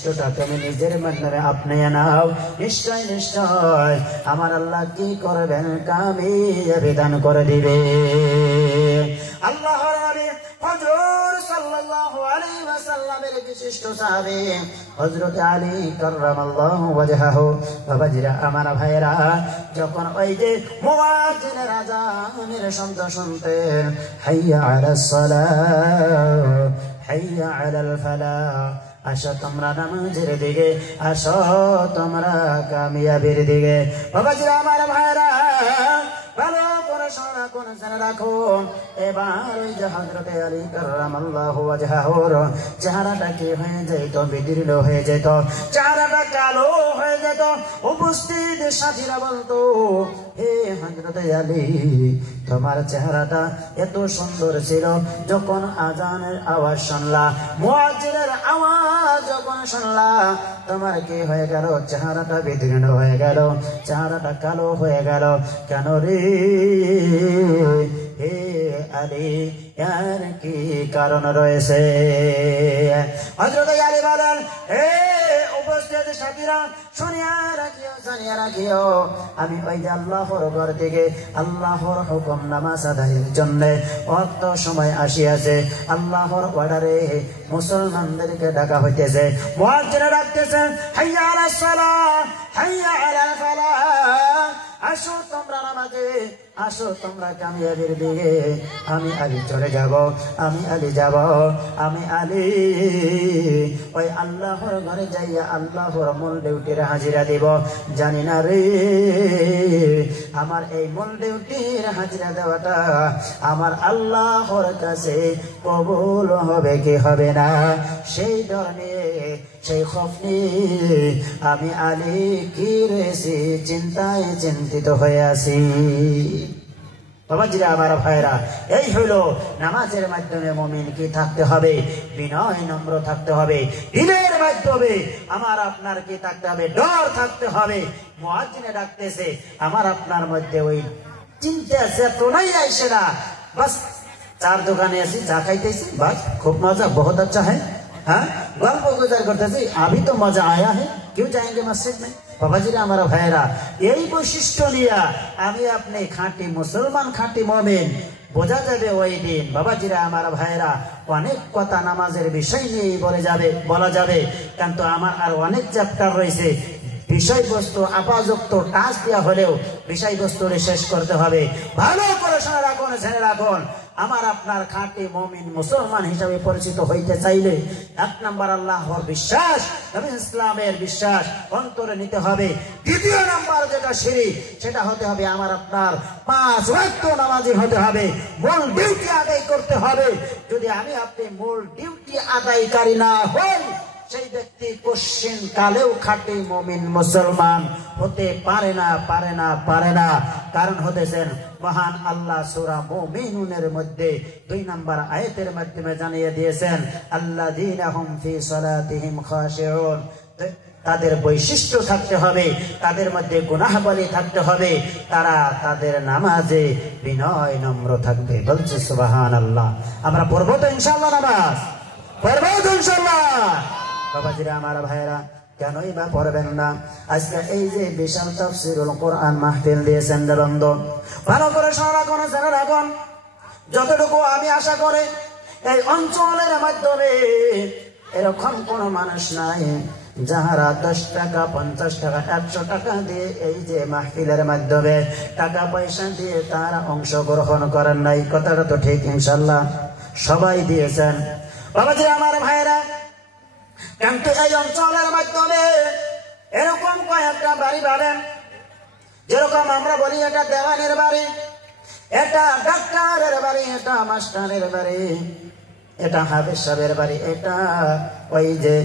কষ্টটা তুমি নিজের মাধ্যমে আপনিয়ে নাও। নিশ্চয় নিশ্চয় আমার আল্লাহ কি করবেন, কামিয়াবি দান করে দিবে। আল্লাহর নবী হুজুর সাল্লাল্লাহু আলাইহি ওয়াসাল্লামের বিশিষ্ট সাহাবী হযরত আলী কাররামাল্লাহু ওয়াজহাহু। বাবাজিরা আমার ভাইরা, যখন ওই যে মুয়াজ্জিনের আযানের শব্দ শুনতেন, হাইয়া আলাস সালাহ হাইয়া আলাল ফালাহ, আসো তোমরা নামাজের দিকে, আসো তোমরা কামিয়াবির দিকে। বাবাজিরা আমার ভাইরা, ভালো করে শোনা কোন জেনে রাখো। এবার ওই যে হযরতে আলী কাররামাল্লাহু ওয়াজহাহুর চেহারাটা কি হয়ে যেত, বিদীর্ণ হয়ে যেত, চেহারাটা কালো হয়ে যেত। উপস্থিত সাথীরা বলতো, হে হযরতে আলী, তোমার চেহারাটা এত সুন্দর ছিল, যখন আজানের আওয়াজ শুনলা, মুয়াজ্জিনের আওয়াজ যখন শুনলা, তোমার কি হয়ে গেল, চেহারাটা বিদীর্ণ হয়ে গেল, চেহারাটা কালো হয়ে গেল কেন রে? হে আলী, এর কি কারণ রয়েছে? হযরত আলী বলেন, হে উপস্থিত সাথীরা, শুনিয়া রাখিও, জানিয়া রাখিও, আমি ওই যে আল্লাহর ঘর থেকে আল্লাহর হুকুম নামাজ আদায়ের জন্য অক্ত সময় আসিয়াছে। আল্লাহর অর্ডারে মুসলমানদেরকে ডাকা হইতেছে, মুয়াজ্জিন ডাকতেছে, হাইয়া আলাস সালাহ হাইয়া আলাল ফালাহ, আসো তোমরা নামাজে, আসো তোমরা কামিয়াবির দিকে। আমি আলী চলে যাব, আমি আলী যাব, আমি আলী ওই আল্লাহর ঘরে যাইয়া আল্লাহর মূল ডিউটির হাজিরা দিব। জানি না রে, আমার এই মূল ডিউটির হাজিরা দেওয়াটা আমার আল্লাহর কাছে কবুল হবে কি হবে না, সেই ডর নিয়ে, সেই খৌফ নিয়ে আমি আলী কি রেছি চিন্তায় চিন্তিত হয়ে আছি। বাবাজিরা আমার ভাইরা, এই হইল নামাজের মাধ্যমে মুমিন কি থাকতে হবে, বিনয় নম্র থাকতে হবে। দিনের মাধ্যমে আমার আপনার কি থাকতে হবে, ডর থাকতে হবে। মুয়াজ্জিনে ডাকতেছে, আমার আপনার মধ্যে ওই চিন্তা চেতনাই আইসে না, বাস চার দোকানে আছি, চা খাইতেছি, বাস খুব মজা, বহুত আচ্ছা হ্যাঁ, हाँ गल्प गुजार करते अभी तो मजा आया है, क्यों जाएंगे मस्जिद में। बाबाजी हमारा भाईरा यही वैशिष्ट्य लिया आमी अपने खाटी मुसलमान खाटी मोमिन बोझा जाबे ওই দিন। বাবাজিরা আমার ভাইরা অনেক কথা নামাজের বিষয় নিয়ে বলা যাবে, কিন্তু আমার আর অনেক চ্যাপ্টার রয়েছে। বিষয়বস্তু আপাতত টাচ দেওয়া হলেও বিষয়বস্তু শেষ করতে হবে। ভালো করে শুনে রাখুন, জেনে রাখুন, আমার আপনার খাঁটি মুমিন মুসলমান হিসাবে পরিচিত হইতে চাইলে এক নম্বর আল্লাহর বিশ্বাস, নবী ইসলামের বিশ্বাস অন্তরে নিতে হবে। দ্বিতীয় নাম্বার যেটা শিরক, সেটা হতে হবে আমার আপনার 5 ওয়াক্ত নামাজি হতে হবে, মূল ডিউটি আদায় করতে হবে। যদি আমি আপনি মূল ডিউটি আদায়কারী না হই, সেই ব্যক্তি কোশ্চিন কালেও খাঁটি মুমিন মুসলমান হতে পারে না। কারণ হতেছেন মহান আল্লাহ সূরা মুমিনুনের মধ্যে 2 নম্বর আয়াতের মাধ্যমে জানিয়ে দিয়েছেন, আল্লাযীনা হুম ফি সালাতিহিম খাশিউন। তাদের বৈশিষ্ট্য থাকতে হবে, তাদের মধ্যে গুনাহবলী থাকতে হবে, তারা তাদের নামাজে বিনয় নম্র থাকবে। বলছে সুবহানাল্লাহ। আমরা পড়বো তো ইনশাআল্লাহ, নামাজ পড়বো তো ইনশাআল্লাহ। বাবাজিরা আমার ভাইরা কেনই বা পড়বেন না? আজকে এই যে বিশাল তাফসীরুল কোরআন মাহফিল দিয়েছেন বন্ধ, ভালো করে শোনা কোন জেনে রাখুন। যতটুকু আমি আশা করি এই অঞ্চলের মাধ্যমে এরকম কোন মানুষ নাই যাহারা 10 টাকা 50 টাকা 100 টাকা দিয়ে এই যে মাহফিলের মাধ্যমে টাকা পয়সা দিয়ে তারা অংশগ্রহণ করেন নাই। কথাটা তো ঠিক ইনশাআল্লাহ সবাই দিয়েছেন। বাবাজিরা আমার ভাইরা, কিন্তু এই অঞ্চলের মাধ্যমে এরকম কয়েকটা বাড়ি পাবেন, যেরকম আমরা বলি এটা দেওয়ানের বাড়ি, এটা ডাক্তারের বাড়ি, এটা মাস্টারের বাড়ি, এটা হাফেজ সাহেবের বাড়ি, এটা ওই যে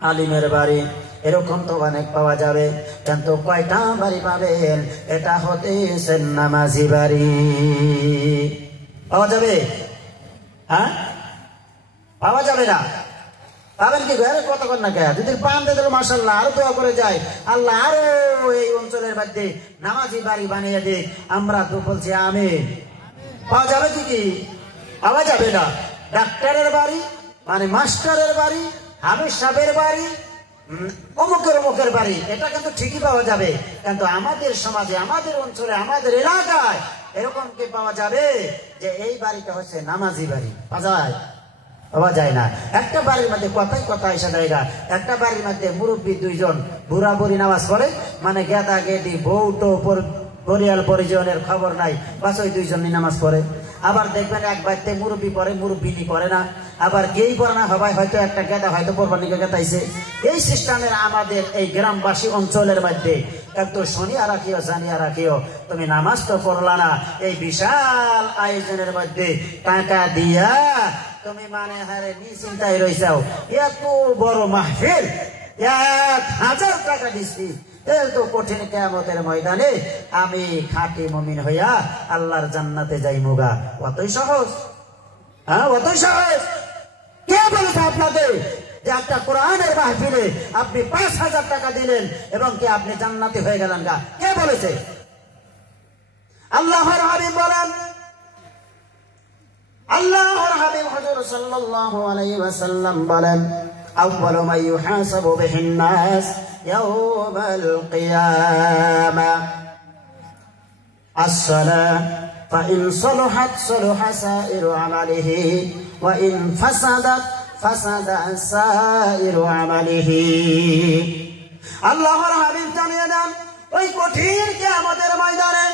আলিমের বাড়ি, এরকম তো অনেক পাওয়া যাবে। কিন্তু কয়টা বাড়ি পাবেন? এটা হতেছে নামাজি বাড়ি। পাওয়া যাবে? হ্যাঁ, পাওয়া যাবে না? পাবেন কি? ঘরে কতক্ষণ না কে যদি পান দিয়ে দিল মাশাআল্লাহ, আরো দোয়া করে যায় আল্লাহ আরো এই অঞ্চলের মধ্যে নামাজি বাড়ি বানিয়ে দিক। আমরা তো বলছি আমিন। পাওয়া যাবে কি? পাওয়া যাবে না। ডাক্তারের বাড়ি মানে মাস্টারের বাড়ি, হামিদ সাহেবের বাড়ি অমুকের অমুকের বাড়ি, এটা কিন্তু ঠিকই পাওয়া যাবে, কিন্তু আমাদের সমাজে, আমাদের অঞ্চলে, আমাদের এলাকায় এরকম কি পাওয়া যাবে যে এই বাড়িটা হচ্ছে নামাজি বাড়ি? পাওয়া যায় না। একটা বাড়ির মধ্যে কথাই কথা এসে জায়গা, একটা বাড়ির মধ্যে মুরব্বী দুইজন বুড়া বুড়ি নামাজ পড়ে, মানে গেদা গেদি বউ তো পরিয়াল পরিজনের খবর নাই, বাস ওই দুইজনই নামাজ পড়ে। আবার দেখবেন এক বাড়িতে মুরব্বী পড়ে, মুরব্বিনী পড়ে না, আবার কেই পড়ে না, হবাই হয়তো একটা গেদা হয়তো কোরবানিকে গেতাইছে। এই সিস্টেমের আমাদের এই গ্রামবাসী অঞ্চলের মধ্যে একটু শুনিয়া রাখিও, জানিয়া রাখিও, তুমি নামাজ তো পড়লা না, এই বিশাল আয়োজনের মধ্যে টাকা দিয়া তুমি মানে হারে নিশ্চিন্তায় রয়েছাও, এত বড় মাহফিল 1000 টাকা দিচ্ছি, তো কঠিন কিয়ামতের ময়দানে আমি খাঁটি মুমিন হইয়া আল্লাহর জান্নাতে যাই মুগা। অতই সহজ? হ্যাঁ, অতই সহজ? কে বলেছে আপনাদের যে একটা কোরআনের মাহফিলে আপনি 5000 টাকা দিলেন এবং কি আপনি জান্নাতি হয়ে গেলেন গা? কে বলেছে? আল্লাহর হাবিব বলেন, আল্লাহর হাবিব হুজুর সাল্লাল্লাহু আলাইহি ওয়াসাল্লাম বলেন, আউয়ালু মা ইউহাসাবু বিহিন নাস ইয়াউমাল কিয়ামা as-সালাহ ফাইন সালাহাত সালাহা সাইরু আমালিহি ওয়া ইন ফাসাদাত ফাসাদা সাইরু আমালিহি। আল্লাহর হাবিব জানিয়ে দেন, ওই কঠিন কিয়ামতের ময়দানে,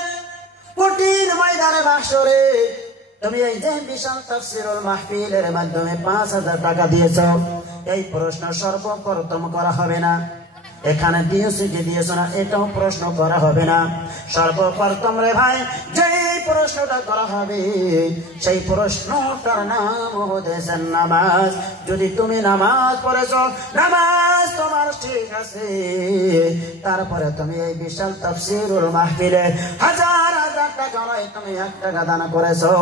কঠিন ময়দানে মাহশরে তুমি এই যে বিশাল তাফসীরুল মাহফিলের মাধ্যমে 5000 টাকা দিয়েছ, এই প্রশ্ন সর্বপ্রথম করা হবে না। এখানে দিয়েছি কি দিয়েছ না এটাও প্রশ্ন করা হবে না। সর্বপ্রথম রে ভাই যে প্রশ্নটা করা হবে সেই প্রশ্নটার নাম হচ্ছে নামাজ। যদি তুমি নামাজ পড়েছ, নামাজ তোমার ঠিক আছে, তারপরে তুমি এই বিশাল তাফসীরুল মাহফিলে 1000 টাকা নয়, তুমি 1 টাকা দান করেছো,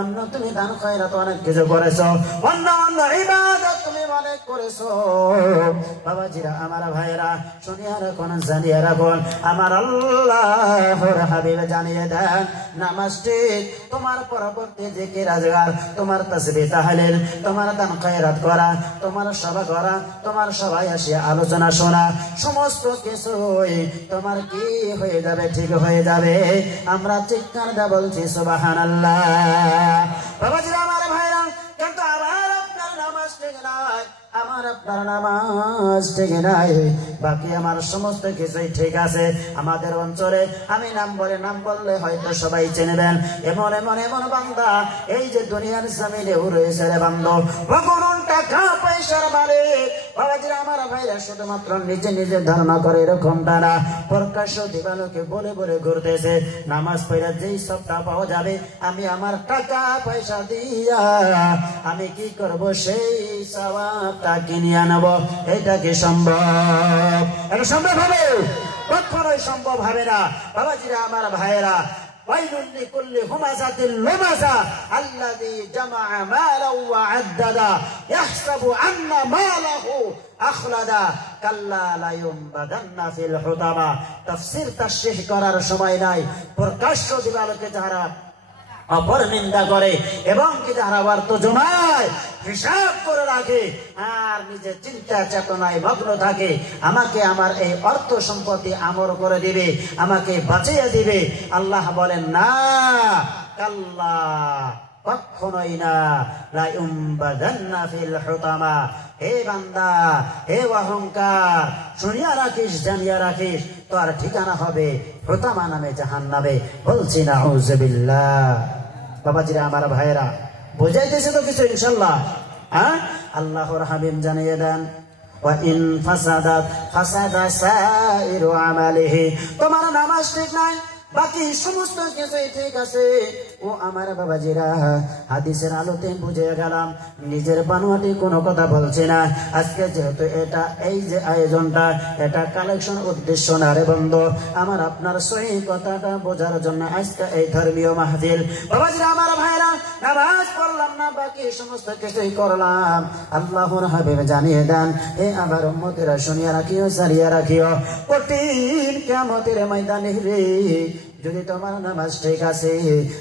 অন্য তুমি দান খয়রাত অনেক কিছু করেছো, অন্য ইবাদত তুমি অনেক করেছো। বাবাজিরা, আমার ভাইরা, শুনিয়া রাখুন, জানিয়া রাখুন, আমার আল্লাহর হাবিব জানিয়ে দেন, নামাজ ঠিক, তোমার পরবর্তী জিকির আজগার, তোমার তাসবিহ তাহলিল, তোমার দান খয়রাত করা, তোমার সভা করা, তোমার সবাই আসিয়া আলোচনা শোনা, সমস্ত কিছুই তোমার কি হয়ে যাবে? ঠিক হয়ে যাবে। আমরা চিৎকার দা বলছি সুবহানাল্লাহ। বাবাজিরা, আমার ভাইরা, কিন্তু আমার আপনার নামাজ ঠিক নাই, আমার আপনার নামাজ ঠিক নাই, বাকি আমার সমস্ত কিছুই ঠিক আছে। আমাদের অঞ্চলে আমি নাম বললে হয়তো সবাই চিনবেন, এমন এমন এমন বান্দা এই যে দুনিয়ার জমিনে রয়েছে রে বান্দা, কখনো টাকা পয়সার মালিক। বাবাজিরা, আমার ভাইরা, শুধুমাত্র নিজে নিজে ধারণা করে এরকমটা না, প্রকাশ্য দিবালোকে বলে বলে ঘুরতেছে নামাজ পড়া যেই সবটা পাওয়া যাবে, আমি আমার টাকা পয়সা দিয়া আমি কি করব? সেই সওয়াবটা কিনিয়ে নেব। এটা কি সম্ভব? এটা সম্ভব হবে? কখনোই সম্ভব হবে না। বাবাজিরা, আমার ভাইয়েরা, ওয়াইলুন লিকুল্লি হুমাযাতিল লুমাযা আল্লাযী জামাআ মালাও ওয়া আদ্দাদা ইয়াহসাবু আন্না মালাহু আখলাদা কাল্লা লা ইউনবাদান্না ফিল হুতামা। তাফসীর তাশরীহ করার সময় নাই, প্রকাশ্য দিবালোকে যারা অপর নিন্দা করে এবং কি যারা অর্থ জমায় হিসাব করে রাখে আর নিজের চিন্তা চেতনায় মগ্ন থাকে, আমাকে আমার এই অর্থ সম্পত্তি আমর করে দিবে, আমাকে বাঁচিয়ে দিবে, আল্লাহ বলেন না, কাল্লা, কখনোই না, লা ইউনবাদান্না ফিল হুতামা। হে বান্দা, হে অহংকার, শুনিয়া রাখিস, জানিয়া রাখিস, তোর ঠিকানা হবে হুতামা নামে, জাহান্নামে। বলছি নাউযুবিল্লাহ। বাবাজিরা, আমার ভাইয়েরা, বোঝাইতেছে তো কিছু ইনশাআল্লাহ? হ্যাঁ, আল্লাহর হাবিব জানিয়ে দেন, ওয়া ইন ফাসাদাত ফাসাদা সাইরু আমালিহি। তোমার নামাজ ঠিক নাই, বাকি সমস্ত কিছুই ঠিক আছে। ও আমার বাবাজিরা, হাদিসের আলোতে বুঝে গেলাম, নিজের বানোয়াটি কোনো কথা বলছি না। আজকে যেহেতু এটা এই যে আয়োজনটা, এটা কালেকশন উদ্দেশ্য না রে বন্ধু, আমার আপনার সহি কথাটা বোঝার জন্য আজকে এই ধর্মীয় মাহফিল। বাবাজিরা, আমার ভাইরা, নামাজ পড়লাম না, বাকি সমস্ত কিছুই করলাম। আল্লাহর হাবিব জানিয়ে দেন, হে আমার উম্মতেরা, শুনিয়া রাখিও, সারিয়া রাখিও, কঠিন কিয়ামতের ময়দানে রে যদি তোমার নামাজ ঠিক আছে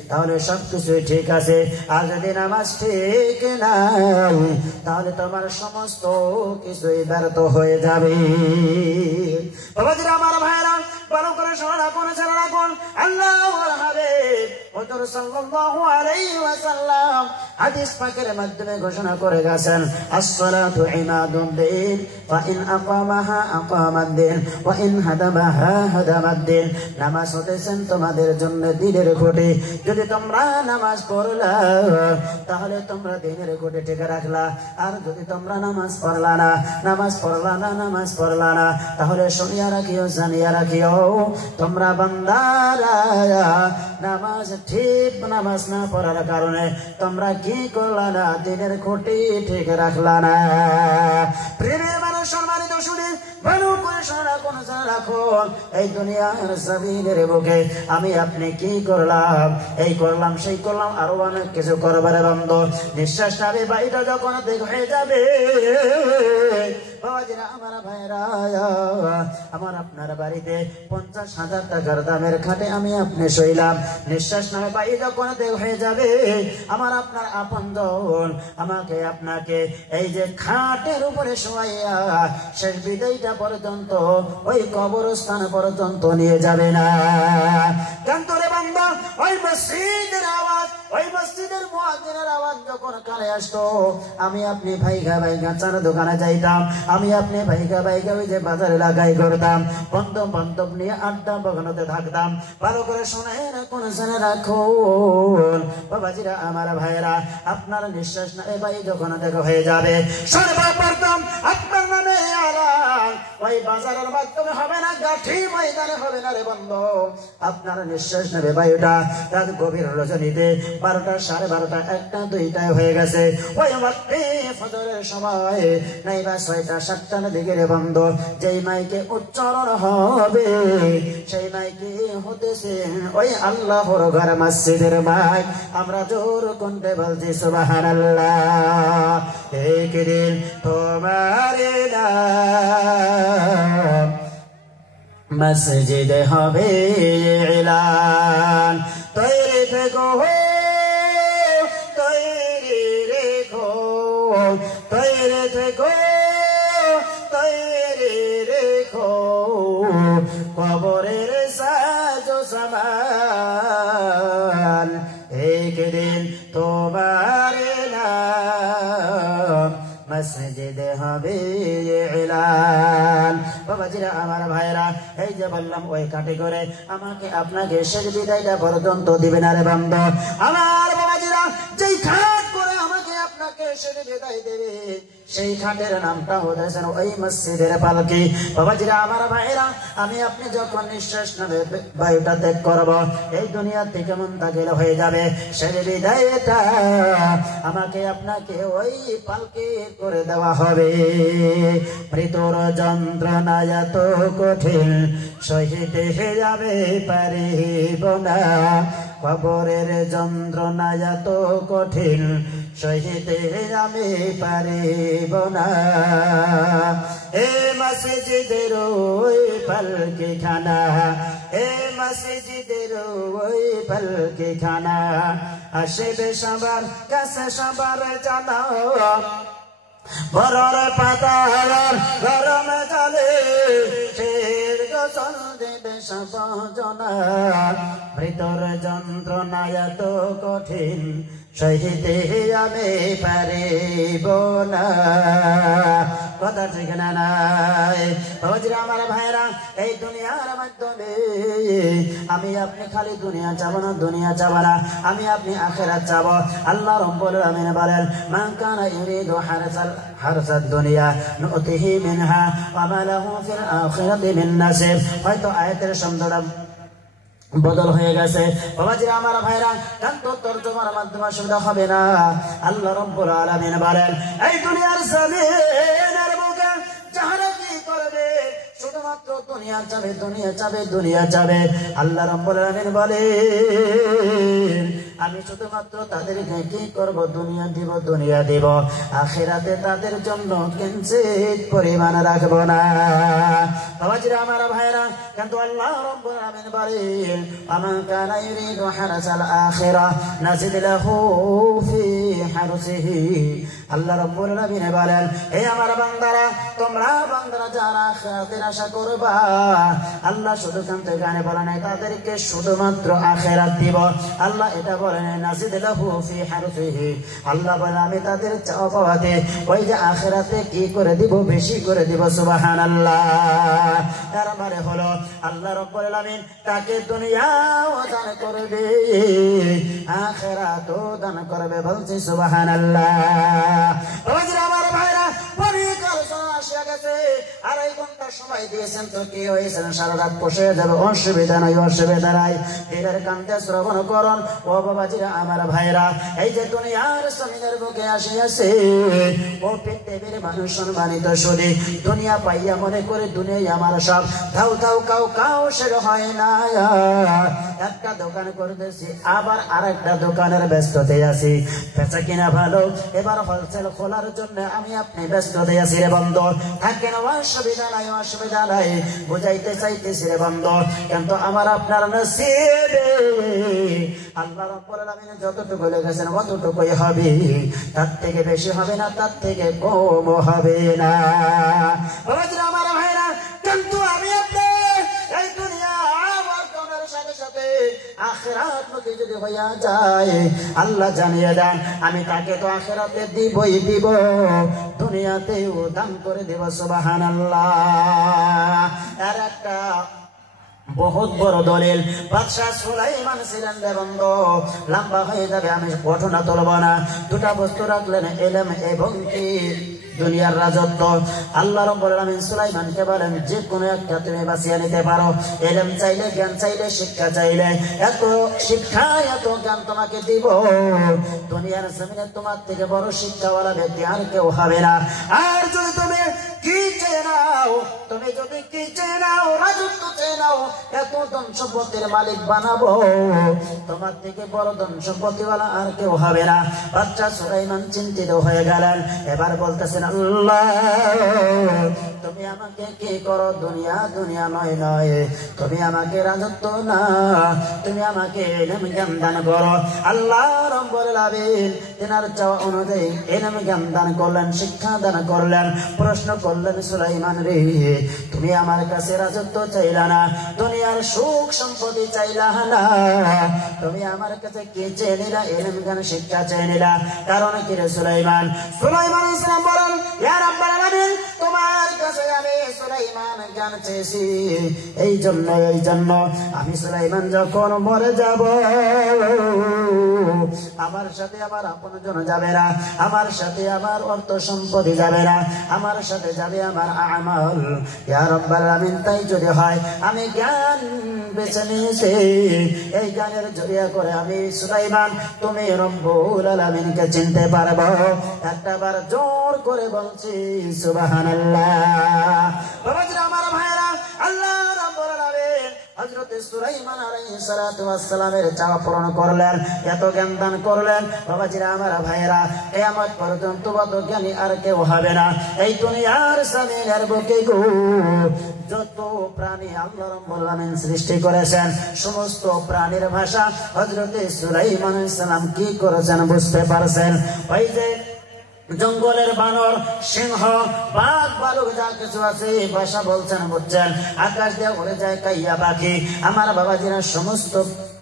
তাহলে সবকিছু ঠিক আছে, আর যদি নামাজ ঠিক নাই তাহলে তোমার সমস্ত কিছুই ব্যর্থ হয়ে যাবে। বাবাজিরা আমার ভাইরা ভালো করে শোনা রাখুন, ছেড়ে রাখুন। আল্লাহর হাবিব হুজুর সাল্লাল্লাহু আলাইহি ওয়াসাল্লাম হাদিস পাকের মাধ্যমে ঘোষণা করে গেছেন, as-salatu ইমাদুদ্দিন ওয়া ইন আকামাহা আকামাদ্দিন ওয়া ইন হাদামাহা হাদামাদ্দিন। নামাজ হতেছেন তোমাদের জন্য দিনের খুঁটি। যদি তোমরা নামাজ পড়লা তাহলে তোমরা দিনের খুঁটি ঠিক রাখলা, আর যদি তোমরা নামাজ পড়লা না তাহলে শুনিয়া রাখিও, জানিয়া রাখিও, তোমরা বান্দারা নামাজ না পড়ার কারণে তোমরা কি করলা না, দিনের খুঁটি ঠিক রাখলা না। প্রেমের মানুষ সম্মানিত শুনে ভালো করে শোনা কোন রাখুন, এই দুনিয়ার জমিনের বুকে আমি আপনি কি করলাম, এই করলাম সেই করলাম, আরো অনেক কিছু করবার বন্ধ। নিঃশ্বাস নাবে বাড়িটা যখন দেখ হয়ে যাবে, বাবাজিরা আমার ভাইরা, আমার আপনার বাড়িতে 50,000 টাকার দামের খাটে আমি আপনি শইলাম, নিঃশ্বাস নামে বাড়ি যখন দেখ হয়ে যাবে, আমার আপনার আপনজন আমাকে আপনাকে এই যে খাটের উপরে শোয়াইয়া শেষ বিদায়টা পর্যন্ত ওই কবরস্থান পর্যন্ত নিয়ে যাবে না। কান্তরে বান্দা ওই মসজিদের আওয়াজ, ওই মসজিদের মুয়াজ্জিনের আওয়াজ যখন কানে আসতো, আমি আপনি ভাইগা চার দোকানে যাইতাম, আমি আপনি ভাইগা ওই যে বাজার এলাকায় করতাম, বন্ধু নিয়ে আড্ডা বগানোতে থাকতাম। ভালো করে শোনেন, কোন শুনে রাখুন বাবাজিরা আমার ভাইরা, আপনার নিঃশ্বাস না ভাই যখন দেখা হয়ে যাবে, সর্বপ্রথম আপনার নামে আলান ওই বাজারের মাধ্যমে হবে না, গাঠি ময়দানে হবে না রে বন্ধু। আপনার নিঃশ্বাস নেবে বায়ুটা রাত গভীর রজনীতে 12টা, 12:30, 1টা, 2টায় হয়ে গেছে, ওই মাত্রে ফজরের সময় নাই বা 6টা, 7টার দিকে রে বন্ধু, যেই মাইকে উচ্চারণ হবে সেই মাইকে হতেছে ওই আল্লাহর ঘর মসজিদের মাইক। আমরা জোর কণ্ঠে বলছি সুবহানাল্লাহ। একদিন তোমার নাম মসজিদে হবে এলান, তৈরি থেকো, তৈরি রেখো, তৈরি থেকো, তৈরি রেখো, কবরের সাজো সামান, একদিন তোমার নাম মসজিদে হবে এলান। বাবাজিরা আমার ভাইরা, এই যে বললাম ওই কাটে করে আমাকে আপনাকে শেষ বিদায়টা পর্যন্ত দিবেন আরে বান্দা আমার। বাবাজিরা যেই খাট করে আমাকে আপনাকে শেষ বিদায় দেবে সেই খাটের নামটা হতেছেন ওই মসজিদের পালকি। বাবাজিরা আমার ভাইরা, আমি আপনি যখন নিঃশ্বাস নেবে বায়ুটা ত্যাগ করব, এই দুনিয়া থেকে মন তাকিল হয়ে যাবে, সেই বিদায়টা আমাকে আপনাকে ওই পালকি করে দেওয়া হবে। মৃত্যুর যন্ত্রণা এত কঠিন সহিতে যাবে পারিব না, কবরের যন্ত্রণা এত কঠিন সহিতে আমি পারিব না। এ মসজিদের ওই পালকি খানা, এ মসজিদের ওই পালকি খানা, আসবে সবার কাছে সবার জানা, বরর পাতা গরম জলে শের গোসল দেবে সব জনা, মৃতর যন্ত্রণা এত কঠিন সহিতে আমি পারিব না। কথা ঠিক না নাই বাবাজিরা আমার ভাইরা, এই দুনিয়ার মাধ্যমে আমি আপনি খালি দুনিয়া চাবো না, দুনিয়া চাবো না, আমি আপনি আখিরাত চাবো। আল্লাহ রাব্বুল আলামিন বলেন, মান কানা ইউরিদু হারসাদ দুনিয়া নুতিহি মিনহা ওয়া মা লাহু ফিল আখিরাতি মিন নাসিব। হয়তো আয়াতের শব্দটা বদল হয়ে গেছে বাবাজিরা আমার ভাইরা, কিন্তু তরজমার মাধ্যমে অসুবিধা হবে না। আল্লাহ রাব্বুল আলামিন বলেন, এই দুনিয়ার জমিনের বুকে যারা কি করবে শুধুমাত্র দুনিয়া চাবে, দুনিয়া চাবে, দুনিয়া চাবে। আল্লাহ রাব্বুল আলামিন বলেন, আমি শুধুমাত্র তাদেরকে কি করব, দুনিয়া দিব, আখিরাতে তাদের জন্য কিঞ্চিত পরিমাণ রাখবো না। বাবাজিরা আমার ভাইরা, কিন্তু আল্লাহ রাব্বুল আলামিন বলেন, আমান কানা ইউরিদু হারাসাল আখিরাহ নাজিদ লাহু ফি হারসিহি। আল্লাহ রাব্বুল আলামিন বলেন, হে আমার বান্দারা, তোমরা বান্দারা যারা আখিরাতের আশা করবা, আল্লাহ শুধু কানতে গানে বলে নাই তাদেরকে শুধুমাত্র আখিরাত দিব। আল্লাহ এটা বলে নাই নাজিদ লাহু ফি হারসিহি। আল্লাহ বলে আমি তাদের চাওয়া পাওয়াতে ওই যে আখিরাতে কি করে দিব, বেশি করে দিব। সুবহানাল্লাহ। এর মানে হলো আল্লাহ রাব্বুল আলামিন তাকে দুনিয়াও দান করবে, আখিরাতও দান করবে। বলছি সুবহানাল্লাহ। বাবাজিরা আমার ভাইরা, পরিকাল আসিয়া গেছে, 2.5 ঘন্টা সময় দিয়েছেন তো কি হয়েছে, সারা রাত বসে যাবে, অসুবিধা নাই, অসুবিধা নাই। দিনের কান্তে শ্রবণ করুন ও বাবাজিরা আমার ভাইরা। এই যে দুনিয়ার জমিনের বুকে আসিয়াছে, ও পৃথিবীর মানুষ সম্মানিত শুধু দুনিয়া পাইয়া মনে করে দুনিয়াই আমার সব। ধাউ ধাউ কাউ কাউ সে হয় না। একটা দোকান করতেছি, আবার আরেকটা দোকানের ব্যস্ততে আছি। বেচা কিনা ভালো, এবার হোলসেল খোলার জন্য আমি আপনি ব্যস্ততে আছি রে বন্ধ। থাকেন, অসুবিধা নাই, অসুবিধা নাই, বুঝাইতে চাইতেছি রে বন্ধ। কিন্তু আমার আপনার নসিবে আল্লাহ রাব্বুল আলামিন যতটুকু লিখেছেন অতটুকুই হবে, তার থেকে বেশি হবে না, তার থেকে কম হবে না। বাবাজিরা আমার ভাইরা, কিন্তু আমি আপনি এই দুনিয়া আমার কোনের সাথে সাথে আখিরাত মুখী যদি হইয়া যায়, আল্লাহ জানিয়ে দেন আমি তাকে তো আখিরাতে দিবই দিব, দুনিয়াতেও দান করে দেব। সুবহানাল্লাহ। আর একটা বহুত বড় দলিল, বাদশাহ সুলাইমান ছিলেন রে বন্ধ। লম্বা হয়ে যাবে, আমি ঘটনা তুলব না। দুটা বস্তু রাখলেন, ইলম এবং কি দুনিয়ার রাজত্ব। আল্লাহ রাব্বুল আলামিন সুলাইমানকে বলেন, যে কোনো একটা তুমি বাঁচিয়ে নিতে পারো। ইলম চাইলে, জ্ঞান চাইলে, শিক্ষা চাইলে, এত শিক্ষা এত জ্ঞান তোমাকে দিব, দুনিয়ার জমিনে তোমার থেকে বড় শিক্ষাওয়ালা ব্যক্তি আর কেউ হবে না। আর যদি তুমি কি চেয়ে নাও, তুমি যদি কি চেয়ে নাও, রাজত্ব চেয়ে নাও, এত ধন সম্পত্তির মালিক বানাবো, তোমার থেকে বড় ধন সম্পত্তিওয়ালা আর কেউ হবে না। বাদশাহ সুলাইমান চিন্তিত হয়ে গেলেন। এবার বলতেছেন, আল্লাহ তুমি আমাকে কি করো, দুনিয়া দুনিয়া নয় নয়, তুমি আমাকে রাজত্ব না, তুমি আমাকে ইলম জ্ঞান দান করো। আল্লাহ রাব্বুল আলামিন তেনার চাওয়া অনুযায়ী ইলম জ্ঞান দান করলেন, শিক্ষা দান করলেন। প্রশ্ন করলেন, সুলাইমান রে, তুমি আমার কাছে রাজত্ব চাইলা না, দুনিয়ার সুখ সম্পত্তি চাইলা না, তুমি আমার কাছে কি চেয়ে নিলা, ইলম জ্ঞান শিক্ষা চেয়ে নিলা, কারণ কি রে সুলাইমান? সুলাইমান আলাইহিস সালাম বলেন, ইয়া রাব্বুল আলামিন, তোমার কাছে আমি সুলাইমান জ্ঞান চেয়েছি এই জন্য আমি সুলাইমান যখন মরে যাব, আমার সাথে আমার আপনজন যাবে না, আমার সাথে আমার অর্থ সম্পত্তি যাবে না, আমার সাথে যাবে আমার আমাল। ইয়া রাব্বুল আলামিন, তাই যদি হয় আমি জ্ঞান বেছে নিয়েছি, এই জ্ঞানের জরিয়া করে আমি সুলাইমান তুমি রব্বুল আলামিনকে চিনতে পারবো। একটাবার জোর করে বলছি সুবহানাল্লাহ। বাবাজিরা আমার ভাইরা, আল্লাহ রাব্বুল আলামিন হযরত সুলাইমান আলাইহিস সালাতু ওয়াস সালামের চাওয়া পূরণ করলেন, এত জ্ঞান দান করলেন। বাবাজিরা আমার ভাইরা, কিয়ামত পর্যন্ত বড় জ্ঞানী আর কেউ হবে না। এই দুনিয়ার জমিনের বুকে যত প্রাণী আল্লাহ রাব্বুল আলামিন সৃষ্টি করেছেন, সমস্ত প্রাণীর ভাষা হযরত সুলাইমান আলাইহিস সালাম কি করেছেন বুঝতে পারছেন। ওই যে জঙ্গলের বানর, সিংহ, বাঘ, ভালুক যা কিছু আছে ভাষা বলছেন, বুঝছেন। আকাশ দিয়ে উড়ে যায় কাইয়া পাখি, আমার বাবাজিরা সমস্ত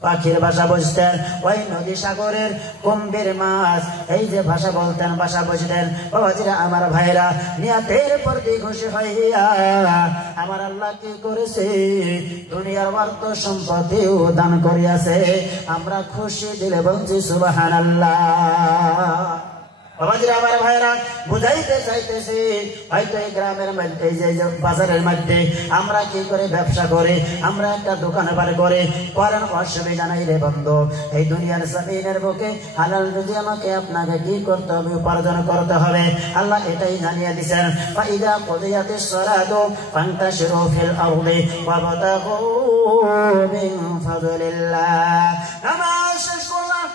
পাখির ভাষা বুঝতেন। ওই নদী সাগরের কুম্ভীর মাছ এই যে ভাষা বলতেন, ভাষা বুঝতেন। বাবাজিরা আমার ভাইরা, নিয়াতের প্রতি খুশি হইয়া আমার আল্লাহ কি করেছে, দুনিয়ার অর্থ সম্পত্তিও দান করিয়াছে। আমরা খুশি দিলে বলছি সুবহানাল্লাহ। বাবাজিরা আমার ভাইরা, বুঝাইতে চাইতেছি, হয়তো এই গ্রামের মধ্যে, এই যে বাজারের মধ্যে আমরা কি করে ব্যবসা করে, আমরা একটা দোকান বার করে করেন, অসুবিধা নাই রে বন্ধু। এই দুনিয়ার জমিনের বুকে হালাল রুজি আমাকে আপনাকে কি করতে হবে, উপার্জন করতে হবে। আল্লাহ এটাই জানিয়ে দিয়েছেন, ফাইদা কুদিয়াতিস সালাতু ফান্তাশিরু ফিল আরদি ওয়াবতাগু মিন ফাদলিল্লাহ। নামাজ শেষ করলাম,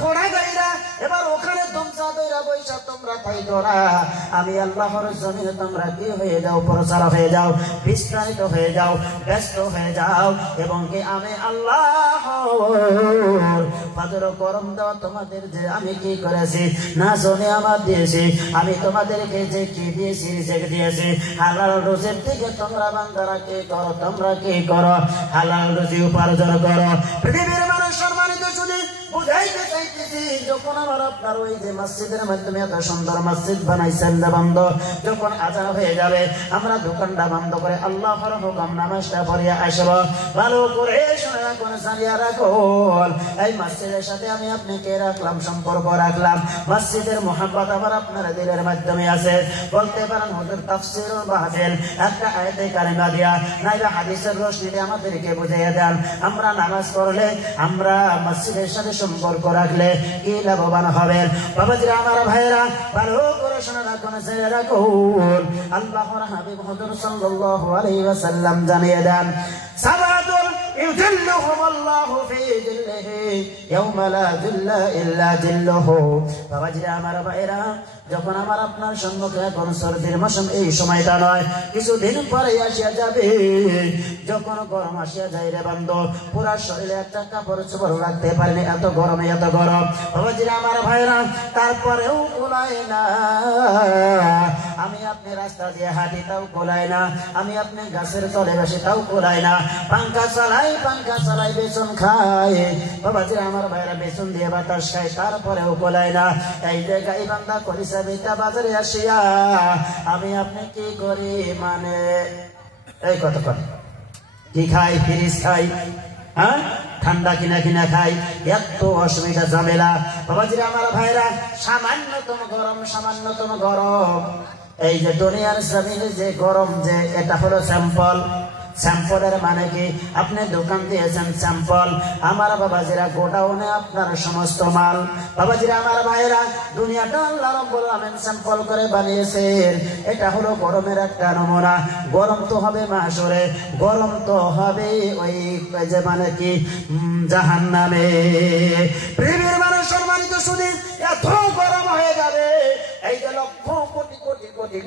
খোড়া গাইরা এবার ওখানে তোমরা দইরা বৈশা তোমরা তাই ধরা আমি আল্লাহর জমিনে তোমরা কি হয়ে যাও প্রচার হয়ে যাও বিস্তারিত হয়ে যাও ব্যস্ত হয়ে যাও এবং কি আমি আল্লাহ ফাদর করম দাও তোমাদের যে আমি কি করেছি না জনে আমার দিয়েছি আমি তোমাদেরকে যে কি দিয়েছি রিজিক দিয়েছি হালাল রুজির দিকে তোমরা বান্দারা কি করো তোমরা কি করো হালাল রুজি উপার্জন করো পৃথিবীর মানুষ সম্মানিত শুধু বুঝাইতে চাইতেছি যখন আমার আপনার ওই যে মসজিদের মাধ্যমে এত সুন্দর মসজিদ বানাইছেন বন্ধ যখন আজান হয়ে যাবে আমরা দোকানটা বন্ধ করে আল্লাহর হুকুম নামাজটা পড়িয়া আসব ভালো করে শুনে রাখুন জানিয়া রাখুন এই মসজিদের সাথে আমি আপনাকে রাখলাম সম্পর্ক রাখলাম মসজিদের মোহাম্মত আমার আপনার দিলের মাধ্যমে আছে বলতে পারেন হুজুর তাফসীরুল মাহফিল একটা আয়াতে কারিমা দিয়া নাইবা হাদিসের রশনিতে আমাদেরকে বুঝিয়ে দেন আমরা নামাজ পড়লে আমরা মসজিদের সাথে সম্পর্ক রাখলে কি লাভবান হবেন বাবাজিরা আমার ভাইরা ভালো করে শুনে রাখুন জেনে রাখুন আল্লাহর হাবিব হুজুর সাল্লাল্লাহু আলাইহি ওয়াসাল্লাম জানিয়ে দেন সাবাতুল ইউজিল্লুহুম আল্লাহু ফি জিল্লিহি ইয়াওমা লা জিল্লা ইল্লা জিল্লুহু বাবাজিরা আমার ভাইরা যখন আমার আপনার সম্মুখে এখন সর্দির মৌসুম এই সময়টা নয় কিছুদিন পরে আসিয়া যাবে যখন গরম আসিয়া যায় রে বান্দো পুরা শরীরে একটা কাপড় চোপড় রাখতে পারেনি এত গরমে এত গরম বাবাজিরা আমার ভাইরা তারপরেও কোলায় না আমি আপনি রাস্তা দিয়ে হাঁটি তাও কোলায় না আমি আপনি গাছের তলে বসে তাও কোলায় না পাঙ্খা চালাই বেসন খায় বাবাজিরা আমার ভাইরা বেসন দিয়ে বাতাস খায় তারপরেও কোলায় না এই যে গাই বান্দা করিস বাজারে আসিয়া আমি আপনি কি করি মানে এই কত করে কি খাই ফ্রিজ খাই হ্যাঁ ঠান্ডা কিনা খাই এত অসুবিধা ঝামেলা বাবাজিরা আমার ভাইরা সামান্যতম গরম এই যে দুনিয়ার জমিনে যে গরম যে এটা হলো স্যাম্পল স্যাম্পলের মানে কি আপনি দোকান দিয়েছেন স্যাম্পল আমার বাবাজিরা গোডাউনে আপনার সমস্ত মাল বাবাজিরা আমার ভাইরা দুনিয়াটা আল্লাহ রাব্বুল আলামিন স্যাম্পল করে বানিয়েছেন এটা হলো গরমের একটা নমুনা গরম তো হবে মাশরে গরম তো হবে ওই যে মানে কি জাহান্নামে পৃথিবীর মানুষ সম্মানিত শুধু এত গরম হয়ে যাবে এই যে লক্ষ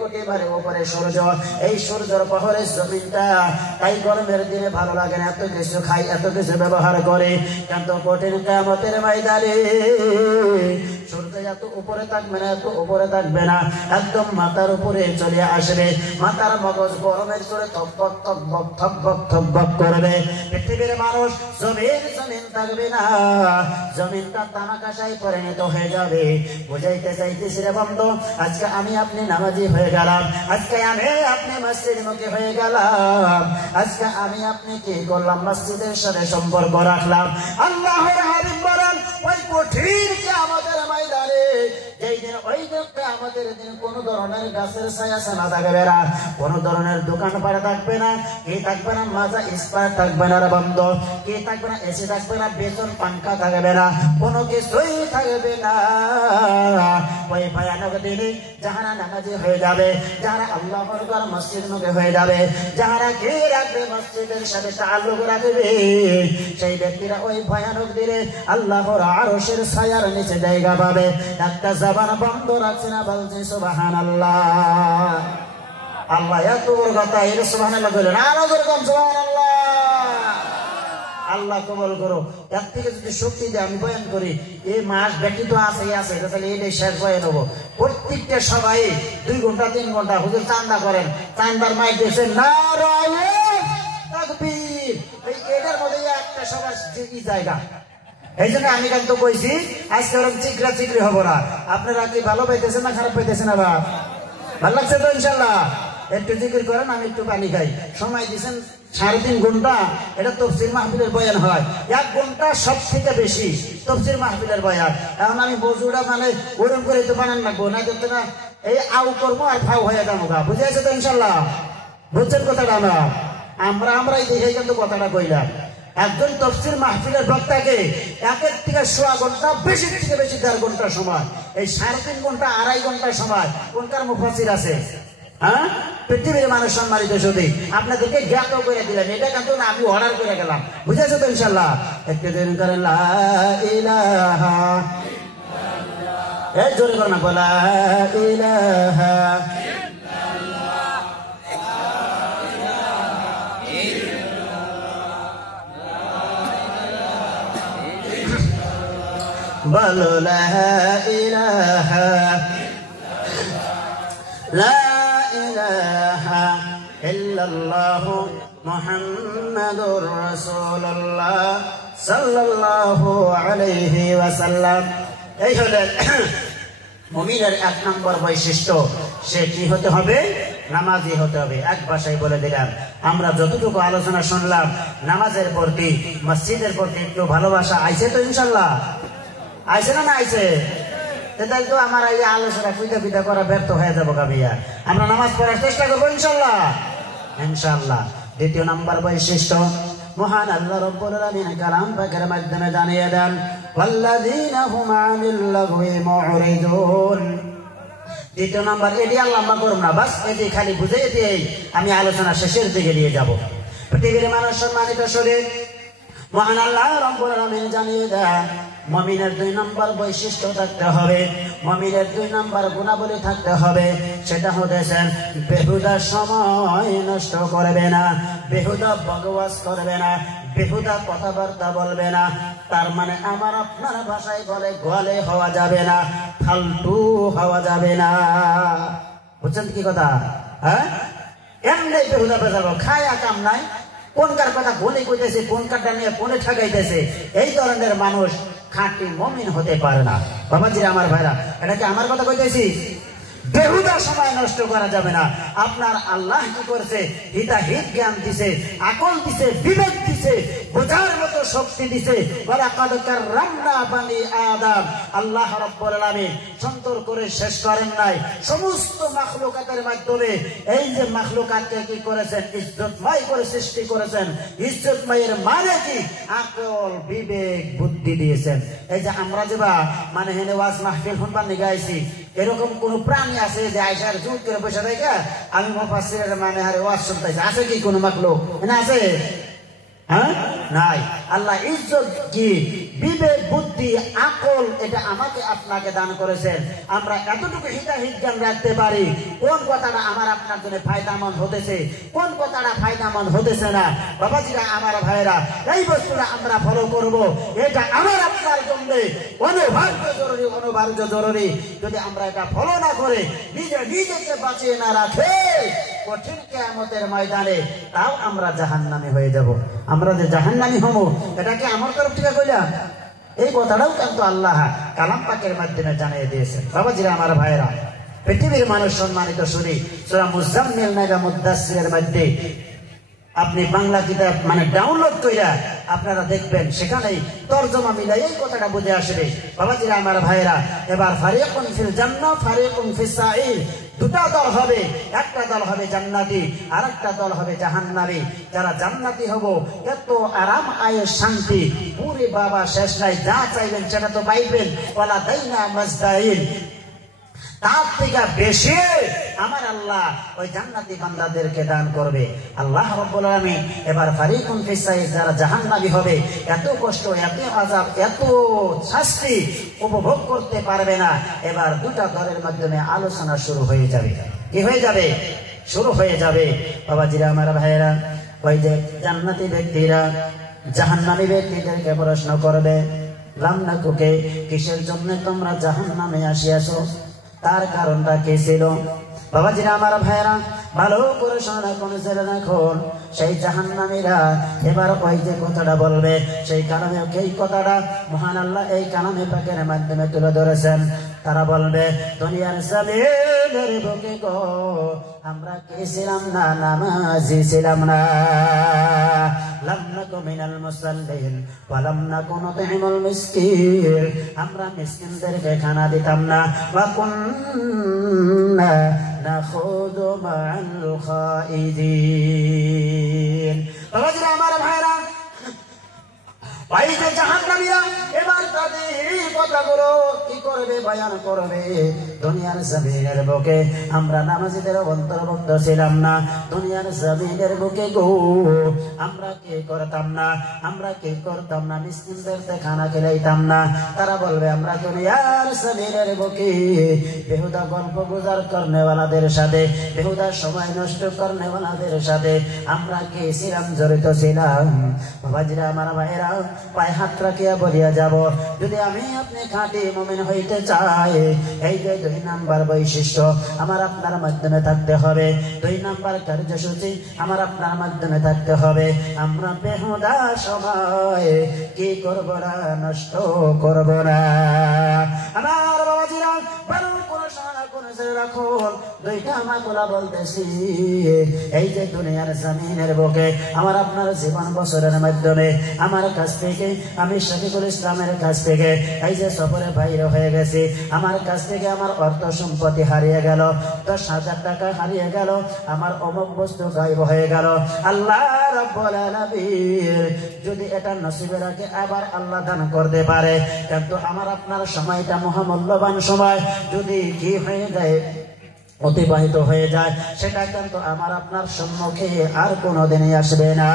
কোটি বারে উপরে সূর্য এই সূর্যের পহরে জমিনটা তাই গরমের দিনে ভালো লাগে না এত কিছু খাই এত কিছু ব্যবহার করে কিন্তু কঠিন কিয়ামতের ময়দানে সূর্য এত উপরে থাকবে না একদম মাথার উপরে চলে আসবে মাথার মগজ গরমের চড়ে থকবক করবে পৃথিবীর মানুষ জমিন থাকবে না জমিনটা তামাকাশায় পরিণত হয়ে যাবে বুঝাইতে চাইতেছি রে বন্ধু আজকে আমি আপনি নামাজি হয়ে গেলাম আজকে আমি আপনি মসজিদ মুখী হয়ে গেলাম আজকে আমি আপনি কি করলাম মসজিদের সাথে সম্পর্ক রাখলাম আল্লাহর হাবিব বলেন ওই কঠিন কিয়ামতের ময়দানে যেই দিন ওই কিয়ামতের দিন কোন ধরনের গাছের ছায়া না থাকবে না কোন ধরনের দোকান পাড়া থাকবে না কি থাকবে না মাজা স্পার থাকবে না বন্ধ কি থাকবে না এসি থাকবে না বেতন পাঙ্খা থাকবে না কোনো কিছুই থাকবে না ওই ভয়ানক দিনে যাহারা নামাজি হয়ে যাবে যারা আল্লাহর ঘর মসজিদ মুখে হয়ে যাবে যারা কে রাখবে মসজিদের সাথে তাআল্লুক রাখবে সেই ব্যক্তিরা ওই ভয়ানক দিনে আল্লাহর আরশের ছায়ার নিচে জায়গা পাবে একটা জবান বন্ধ রাখছে না বলছে সুবহানাল্লাহ আল্লাহ এত বড় কথা এর সুবহানাল্লাহ বলেন আরো যেরকম সুবহানাল্লাহ আল্লাহ কবুল করো এর থেকে যদি শক্তি দিয়ে আমি বয়ান করি এই মাস ব্যক্তি তো আছে তাহলে এটাই শেষ বয়ান হবো প্রত্যেকটা সবাই 2 ঘন্টা 3 ঘন্টা হুজুর চান্দা করেন চান্দার মাইক দিয়েছেন নারায়ণ তাকবীর এই এটার মধ্যে একটা সবার জায়গা এই জন্য আমি কিন্তু কইছি আজকে ওরকম চিকরি হবো না আপনারা কি ভালো পাইতেছেন না খারাপ পাইতেছেন আবার ভালো লাগছে তো ইনশাল্লাহ একটু জিকির করেন আমি একটু পানি খাই সময় দিচ্ছেন 3.5 ঘন্টা এটা তাফসীর মাহফিলের বয়ান হয় 1 ঘন্টা সব থেকে বেশি তাফসীর মাহফিলের বয়ান এখন আমি বজুটা মানে ওরকম করে তো বানান লাগবো না দেখতে না এই আউ করবো আর ফাউ হয়ে যাবো বুঝে আছে তো ইনশাল্লাহ বুঝছেন কথাটা আমরাই দেখে কিন্তু কথাটা কইলাম একজন তাফসীর মাহফিলের বক্তাকে 1 থেকে 1.5 ঘন্টা বেশি থেকে বেশি 1.5 ঘন্টা সময় এই 3.5 ঘন্টা 2.5 ঘন্টা সময় কোনকার মুফাসসির আছে হ্যাঁ পৃথিবীর মানুষ সম্মানিত যদি আপনাদেরকে জ্ঞাত করে দিলেন এটা কিন্তু না আমি অর্ডার করে গেলাম বুঝেছো তো ইনশাআল্লাহ একটু দিন করেন লা ইলাহা এই জোরে করে না, বলা ইলাহা বলো লা ইলাহা ইল্লাল্লাহু মুহাম্মাদুর রাসূলুল্লাহ সাল্লাল্লাহু আলাইহি ওয়াসাল্লাম। এই হলেন মুমিনের এক নম্বর বৈশিষ্ট্য। সে কি হতে হবে? নামাজি হতে হবে। এক ভাষায় বলে দিলাম, আমরা যতটুকু আলোচনা শুনলাম নামাজের প্রতি, মসজিদের প্রতি একটু ভালোবাসা আইছে তো ইনশাল্লাহ? আইছে না? না আইছে? তাহলে তো আমার এই আলোচনা পিতা করা ব্যর্থ হয়ে যাবো কাবিয়া। আমরা নামাজ পড়ার চেষ্টা করবো ইনশাল্লাহ, ইনশাল্লাহ। দ্বিতীয় নম্বর বৈশিষ্ট্য, মহান আল্লাহ রাব্বুল আলামিন কালাম পাকের মাধ্যমে জানিয়ে দেন, ওয়াল্লাযীনা হুম আনিল লাগওয়ি মুরিদুন। দ্বিতীয় নম্বর, এটি আল্লাহ করব না, বাস এটি খালি বুঝে এটি আমি আলোচনা শেষের দিকে নিয়ে যাব। পৃথিবীর মানুষ সম্মানিত শরীর, মহান আল্লাহ রাব্বুল আলামিন জানিয়ে দেন, মুমিনের 2 নম্বর বৈশিষ্ট্য থাকতে হবে, মুমিনের 2 নম্বর গুণাবলী থাকতে হবে। সেটা হচ্ছে বেহুদা সময় নষ্ট করবে না, বেহুদা বকওয়াস করবে না, বেহুদা কথাবার্তা বলবে না। তার মানে আমার আপনার ভাষায় বলে গলে হওয়া যাবে না, ফালতু হওয়া যাবে না। বুঝছেন কি কথা? হ্যাঁ, এমনি বেহুদা বেজাল খায়া কাম নাই, কোনকার কথা কোনে কইতেছে, কোন কাটা নিয়ে কোনে ঠকাইতেছে, এই ধরনের মানুষ খাঁটি মুমিন হতে পারে না। বাবাজিরা আমার ভাইরা, এটা কি আমার কথা কইতেছি? বেহুদা সময় নষ্ট করা যাবে না। আপনার আল্লাহ কি করছে? হিতাহিত জ্ঞান দিছে, আকল দিছে, বিবেক দিছে, বোঝার মতো শক্তি দিছে। ওয়ালাকাদ কাররামনা বানি আদম। আল্লাহ রাব্বুল আলামিন সুন্দর করে শেষ করেন নাই, সমস্ত মাখলুকাতের মাধ্যমে এই যে মাখলুকাতকে কি করেছেন? ইজ্জতময় করে সৃষ্টি করেছেন। ইজ্জতময়ের মানে কি? আকল, বিবেক, বুদ্ধি দিয়েছেন। এই যে আমরা যেবা মানে হেনে ওয়াজ মাহফিল শুনবার নিয়ে গাইছি, এরকম কোন প্রাণী আছে যে আয়সার জুত করে বসে থাকে আমি মুফাসসিরের মানে হারে ওয়াজ শুনতেছি? আছে কি কোনো মাখলুক? না আছে? হ্যাঁ, নাই। আল্লাহ ইজ্জত কি, বিবেক, বুদ্ধি, আকল এটা আমাকে আপনাকে দান করেছেন। আমরা এতটুকু হিতাহিত জ্ঞান রাখতে পারি কোন কথাটা আমার আপনার জন্য ফায়দামন্দ হতেছে, কোন কথাটা ফায়দামন্দ হতেছে না। বাবাজিরা আমার ভাইয়েরা, এই বস্তুটা আমরা ফলো করব, এটা আমার আপনার জন্য অনিবার্য জরুরি, অনিবার্য জরুরি। যদি আমরা এটা ফলো না করে নিজেকে বাঁচিয়ে না রাখে, কঠিন কিয়ামতের ময়দানে তাও আমরা জাহান্নামী হয়ে যাব। আমরা যে জাহান্নামী হবো এটা কি আমার তরফ থেকে কইলাম? এই কথাটাও কিন্তু আল্লাহ কালাম পাকের মাধ্যমে জানিয়ে দিয়েছেন। বাবাজিরা আমার ভাইয়েরা, পৃথিবীর মানুষ সম্মানিত শুনি, সূরা মুজাম্মিল নাইবা মুদাসসিরের মধ্যে আপনি বাংলা কিতাব মানে ডাউনলোড কইরা আপনারা দেখবেন, সেখানেই তরজমা মিলাই এই কথাটা বুঝে আসবে। বাবাজিরা আমার ভাইয়েরা, এবার ফারিকুন ফিল জান্নাহ ফারিকুন ফিস সাঈর, দুটা দল হবে, একটা দল হবে জান্নাতি, আর একটা দল হবে জাহান্নামী। যারা জান্নাতি হব, এত আরাম আয়ের শান্তি, পুরি বাবা শেষ নাই, যা চাইবেন সেটা তো পাইবেন। ওয়ালা দাইনা মাজদাইন, তার থেকে বেশি আমার আল্লাহ ওই জান্নাতি বান্দাদেরকে দান করবে। আল্লাহ রাব্বুল আলামিন এবার ফারিকুন ফিস সাঈর, যারা জাহান্নামী হবে, এত কষ্ট, এত আযাব, এত শাস্তি উপভোগ করতে পারবে না। এবার দুটা দলের মাধ্যমে আলোচনা শুরু হয়ে যাবে। কি হয়ে যাবে? শুরু হয়ে যাবে। বাবাজিরা আমার ভাইয়েরা, ওই যে জান্নাতি ব্যক্তিরা জাহান্নামী ব্যক্তিদেরকে প্রশ্ন করবে, লামনাকুকে, কিসের জন্য তোমরা জাহান্নামে আসিয়াছো? তার কারণটা কি ছিল? বাবাজিরা আমার ভাইয়েরা, ভালো করে শোনা কোন ছেলে দেখুন, সেই জাহান্নামীরা এবার ওই যে কথাটা বলবে, সেই কারণে এই কথাটা মহান আল্লাহ এই কালামে পাকের মাধ্যমে তুলে ধরেছেন। তারা বলবে, দুনিয়ার জমিনের বুকে গো আমরা কি ছিলাম না? নামাজি ছিলাম না। লাম নাকু মিনাল মুসাল্লিন ওয়া লাম নাকু নুতঈমুল মিসকিন, আমরা মিসকিনদেরকে খানা দিতাম না। ওয়া কুন্না নাখুযু মা'আল খাইদিন। বাবাজিরা আমার ভাইরা, ভাই যে জাহান্নামীরা এবার তাদের কথাগুলো কি করবে? বয়ান করবে। দুনিয়ার জমিনের বুকে আমরা নামাজীদের অন্তর্ভুক্ত ছিলাম না। দুনিয়ার জমিনের বুকে গো আমরা কি করতাম না, আমরা কি করতাম না, মিসকিনদেরকে খানা খেলাইতাম না। তারা বলবে আমরা দুনিয়ার জমিনের বুকে বেহুদা গল্প গুজার করনেওয়ালাদের সাথে, বেহুদা সময় নষ্ট করনেওয়ালাদের সাথে আমরা কি ছিলাম, জড়িত ছিলাম। বাবাজিরা আমার ভাইরা, পায়ে হাত রাখিয়া বলিয়া যাব, যদি আমি আপনি খাঁটি মুমিন হইতে চাই, এই যে 2 নাম্বার বৈশিষ্ট্য আমার আপনার মাধ্যমে থাকতে হবে। 2 নাম্বার কার্যসূচি আমার আপনার মাধ্যমে থাকতে হবে। আমরা বেহুদা সময় কি করব না, নষ্ট করব না। আমার বাবাজিরা বড় কোন সারা কোন ছেড়ে রাখুন, 2টা মাগুলা বলতেছি। এই যে দুনিয়ার জমিনের বুকে আমার আপনার জীবন বছরের মাধ্যমে আমার কাছ থেকে, আমি শফিকুল ইসলামের কাছ থেকে এই যে সফরে বাইরে হয়ে গেছি, আমার কাছ থেকে আমার অর্থ সম্পত্তি হারিয়ে গেল, 10,000 টাকা হারিয়ে গেল, আমার অমুক বস্তু গায়েব হয়ে গেল। আল্লাহ রাব্বুল আলামিন যদি এটা নসিবে রাখে আবার আল্লাহ দান করতে পারে, কিন্তু আমার আপনার সময়টা মহামূল্যবান সময় যদি কি হয়ে যায়, অতিবাহিত হয়ে যায়, সেটা কিন্তু আমার আপনার সম্মুখে আর কোনোদিনই আসবে না।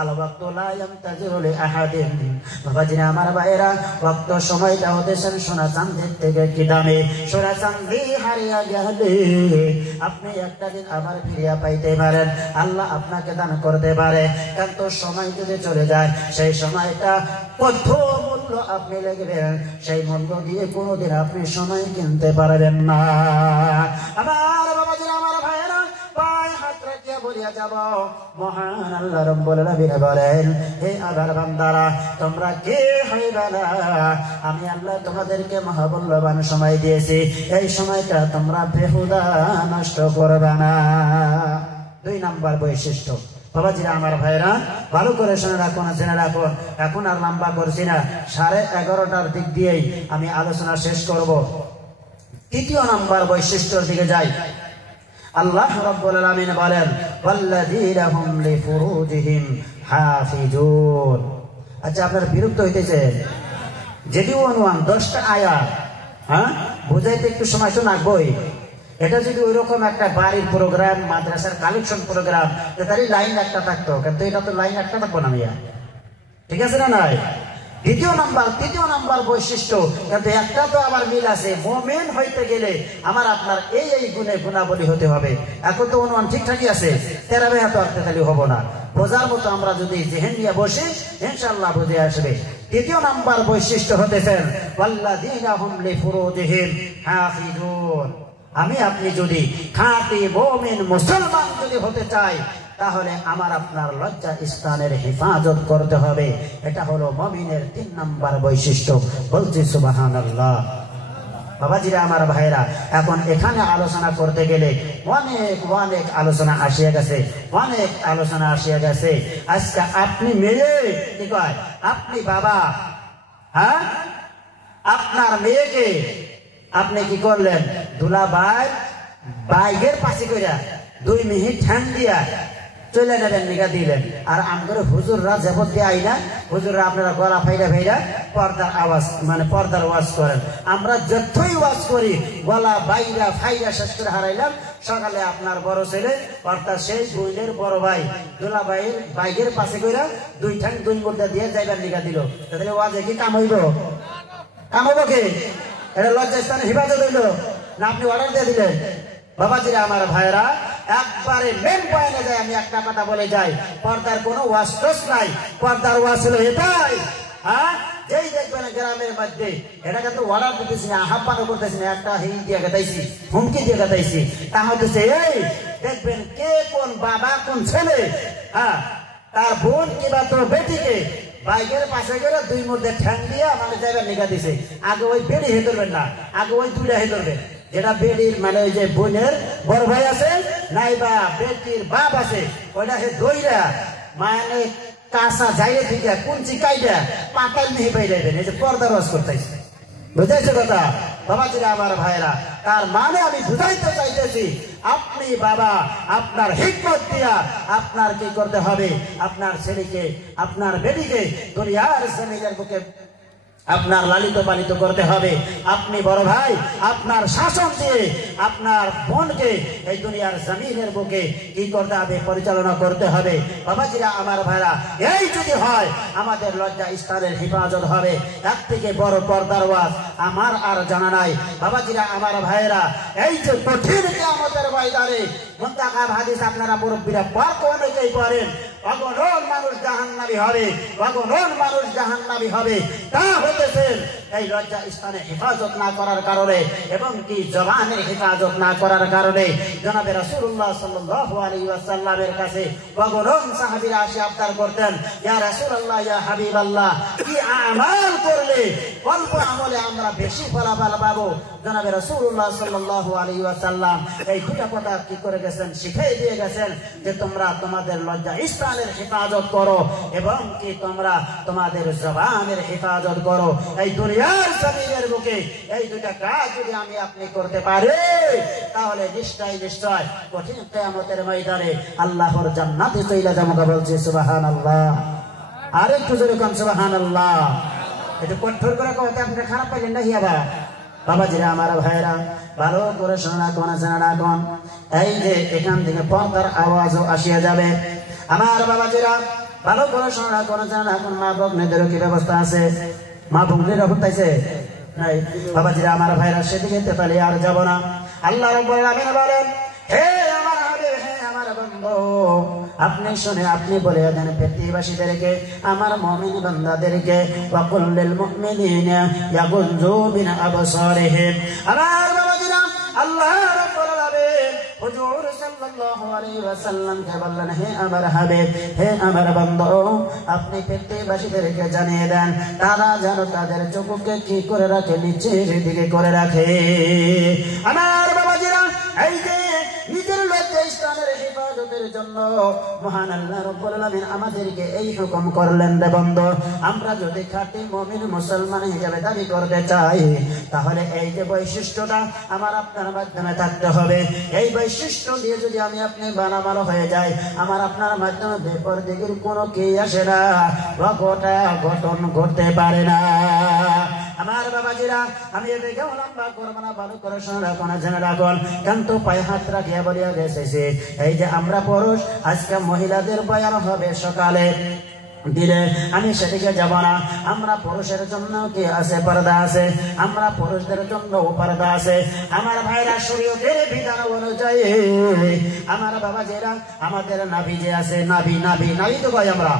আল ওয়াক্তু লা ইয়ানতাজিরু লিআহাদিন। বাবাজিরা আমার ভাইরা, ওয়াক্ত সময়টা হতেছেন সোনা চাঁদের থেকে কি দামি। সোনা চাঁদি হারিয়া গেলে আপনি একটা দিন আবার ফিরিয়া পাইতে পারেন, আল্লাহ আপনাকে দান করতে পারে, কিন্তু সময় যদি চলে যায় সেই সময়টা কত মূল্য আপনি লিখবেন, সেই মূল্য দিয়ে কোনোদিন আপনি সময় কিনতে পারবেন না। আমার বাবাজিরা আমার ভাইয়েরা, পায়ে হাত রাখিয়া বলিয়া যাব, মহান আল্লাহ রাব্বুল আলামিন বলেন, হে আবার বান্দারা তোমরা কে হইবে না, আমি আল্লাহ তোমাদেরকে মহামূল্যবান সময় দিয়েছি, এই সময়টা তোমরা বেহুদা নষ্ট করবে না। 2 নাম্বার বৈশিষ্ট্য। বাবাজিরা আমার ভাইরা, ভালো করে শুনে রাখুন, জেনে রাখুন। এখন আর লম্বা করছি না, 11:30টার দিক দিয়েই আমি আলোচনা শেষ করব। 3য় নাম্বার বৈশিষ্ট্যের দিকে যাই। আল্লাহ রাব্বুল আলামিন বলেন, ওয়াল্লাযীনা হুম লিফুরুজিহিম হাফিজুন। আচ্ছা, আপনার বিরক্ত হইতেছে? যদিও অনুমান 10টা আয়াত, হ্যাঁ, বুঝাইতে একটু সময় তো লাগবেই। এটা যদি ওই রকম একটা বাড়ির প্রোগ্রাম, মাদ্রাসার কালেকশন প্রোগ্রাম, তারই লাইন একটা থাকতো, কিন্তু এটা তো লাইন একটা থাকবো না মিয়া, ঠিক আছে না নাই? 3য় নাম্বার বৈশিষ্ট্য, কিন্তু একটা তো আবার মিল আছে, মুমিন হইতে গেলে আমার আপনার এই গুণে গুণাবলী হতে হবে। এখন তো অনুমান ঠিকঠাকই আছে, তেরাবে হাত অর্থতালি হব না। বোঝার মতো আমরা যদি জেহেন নিয়ে বসি, ইনশাআল্লাহ বুঝে আসবে। 3য় নাম্বার বৈশিষ্ট্য হতেছেন ওয়াল্লাযীনা হুম লিফুরুজিহিম হাফিজুন। আমি আপনি যদি খাঁটি মুমিন মুসলমান যদি হতে চাই, তাহলে আমার আপনার লজ্জা স্থানের হেফাজত করতে হবে। এটা হলো মুমিনের 3 নাম্বার বৈশিষ্ট্য। বলছি সুবহানাল্লাহ। বাবাজিরা আমার ভাইরা, এখন এখানে আলোচনা করতে গেলে অনেক আলোচনা আসিয়া গেছে, অনেক আলোচনা আসিয়া গেছে। আজকে আপনি মেয়ে, কি কয়, আপনি বাবা, হ্যাঁ, আপনার মেয়েকে আপনি কি করলেন, দুলা ভাই বাইকের পাশে কইরা 2 মিনিট ঠ্যাং দিয়া চলে নেবেন, নিগা দিলেন। আর আমগরে হুজুররা যেমন দেয় না, হুজুররা আপনারা গলা ফাইরা পর্দার আওয়াজ, মানে পর্দার ওয়াজ করেন। আমরা যতই ওয়াজ করি গলা বাইরা ফাইরা শেষ করে হারাইলাম। সকালে আপনার বড় ছেলে, অর্থাৎ সেই বোনের বড় ভাই দুলা ভাইয়ের বাইকের পাশে কইরা 2 ঠ্যাং 2 মুদ্রা দিয়ে যাইবার নিগা দিল, তাহলে ওয়াজে কি কাম হইব? কাম হইব কি? এটা লজ্জা স্থানে হেফাজত হইল না? আপনি অর্ডার দিয়ে দিলেন। বাবাজিরা আমার ভাইরা, একবারে মেন পয়েন্টে যায়, আমি একটা কথা বলে যাই, পর্দার কোনো ওয়াজ নাই। পর্দার ওয়াজ হলো এটাই, হ্যাঁ, যেই দেখবেন গ্রামের মধ্যে, এটা কিন্তু অর্ডার দিতেছি না, আহ্বানও করতেছি না, একটা হিল দিয়ে গেতাইছি, হুমকি দিয়ে গেতাইছি। তা হতেছে এই দেখবেন কে কোন বাবা কোন ছেলে, হ্যাঁ, তার বোন কিংবা তোর বেটিকে বাইকের পাশে করে 2 মুদ্রা ঠ্যাং দিয়ে মানে যাইবার নিগা দিছে। আগে ওই বেড়ি হে ধরবেন না, আগে ওই 2টা হে ধরবেন, যেটা বেড়ির মানে ওই যে বোনের বড় ভাই আছে নাইবা বেটির বাপ আছে, ওইটা হে দইরা মানে কাঁচা যাইয়ে থেকে কুঞ্চি কাইটা পাতাল নিয়ে পাইলেন। এই যে পর্দা রস করতেছে, বুঝাইছে কথা? বাবাজিরা আমার ভাইরা, তার মানে আমি বুঝাইতে চাইতেছি, আপনি বাবা আপনার হিকমত দিয়া আপনার কি করতে হবে, আপনার ছেলেকে আপনার বেটিকে দুনিয়ার জমিনের বুকে আপনার লালিত পালিত করতে হবে। আপনি বড় ভাই আপনার শাসন দিয়ে আপনার বোনকে এই দুনিয়ার জমিনের বুকে কি করতে হবে, পরিচালনা করতে হবে। বাবাজিরা আমার ভাইরা, এই যদি হয় আমাদের লজ্জা স্থানের হেফাজত হবে। এক থেকে বড় পর্দার ওয়াজ আমার আর জানা নাই। বাবাজিরা আমার ভাইরা, এই যে কঠিন কিয়ামতের ময়দানে মুনতাকাব হাদিস আপনারা মুরব্বীরা পড় অনেকেই পড়েন, অগণন মানুষ জাহান্নামী হবে, অগণন মানুষ জাহান্নামী হবে। তা হতেছেন এই লজ্জা স্থানে হেফাজত না করার কারণে এবং কি জবানের হেফাজত না করার কারণে। জনাবে রাসূলুল্লাহ সাল্লাল্লাহু আলাইহি ওয়াসাল্লামের কাছে অগণন সাহাবীরা এসে আবদার করতেন, ইয়া রাসূলুল্লাহ, ইয়া হাবিবাল্লাহ, কি আমাল করলে অল্প আমলে আমরা বেশি ফলাফল পাবো? জনাবে রাসূলুল্লাহ সাল্লাল্লাহু আলাইহি ওয়াসাল্লাম এই দুটা কথা কি করে গেছেন, শিখিয়ে দিয়ে গেছেন যে তোমরা তোমাদের লজ্জা স্থানের হেফাজত করো এবং কি তোমরা তোমাদের জবানের হেফাজত করো। এই দুনিয়ার জমিনের বুকে এই দুটা কাজ যদি আমি আপনি করতে পারি তাহলে নিশ্চয় নিশ্চয় কঠিন কিয়ামতের ময়দানে আল্লাহর জান্নাতে চলে যাবো। বলছি সুবহানাল্লাহ। আরেকটু জোরে কোন সুবহানাল্লাহ। এটা কঠোর করে কথা আপনি খারাপ পাইলেন না হিয়াবা। বাবাজিরা আমার ভাইরা, ভালো করে শোনা কোন জানা কোন, এই যে এখান থেকে পর্দার আওয়াজও আসিয়া যাবে। আমার বাবাজিরা ভালো করে শোনা কোন জানা কোন, মা ভগ্নীদেরও কি ব্যবস্থা আছে? মা ভগ্নীরা ঘুরতেছে নাই? বাবাজিরা আমার ভাইরা, সেদিকে তেতালি আর যাব না। আল্লাহ রাব্বুল আলামিন বলেন, হে আমার হাবিব, হে আমার বন্ধু, আপনি শুনে আপনি বলে দেন পৃথিবীবাসীদেরকে, আমার মুমিন বান্দাদেরকে, ওয়াকুল লিল মুমিনিনা ইয়াগুযু মিন আবসারিহিম। আমার বাবাজিরা আল্লাহ রাব্বুল আলামিন হুজুর সাল্লাল্লাহু আলাইহি ওয়াসাল্লাম কে বললেন, হে আমার হাবিব, হে আমার বন্ধু, আপনি পৃথিবীবাসীদেরকে জানিয়ে দেন তারা যেন তাদের চোখকে কি করে রাখে, নিচের দিকে করে রাখে। আমার বাবাজিরা এই যে নিজের লজ্জা স্থানের হেফাজতের জন্য মহান আল্লাহ রাব্বুল আলামিন আমাদেরকে এই হুকুম করলেন রে বন্ধু, আমরা যদি খাঁটি মুমিন মুসলমান হিসেবে দাবি করতে চাই তাহলে এই যে বৈশিষ্ট্যটা আমার আপনার মাধ্যমে থাকতে হবে। এই বৈশিষ্ট্য দিয়ে যদি আমি আপনি বানামালো হয়ে যাই, আমার আপনার মাধ্যমে বেপরদিগির কোনো কি আসে না, গোটা গঠন করতে পারে না। আমার বাবাজিরা আমি এদিকে লম্বা করবো না, ভালো করে শোনা রাখুন, জেনে রাখুন, কিন্তু পায়ে হাত রাখিয়া বলিয়া গেছে এই যে আমরা পুরুষ, আজকে মহিলাদের বয়ান হবে সকালে দিলে, আমি সেদিকে যাব না। আমরা পুরুষের জন্য কি আছে, পর্দা আছে, আমরা পুরুষদের জন্য পর্দা আছে। আমার ভাইরা শরীয়তের বিধান অনুযায়ী আমার বাবাজিরা আমাদের নাভি যে আছে, নাভি নাভি নাভি তো ভাই আমরা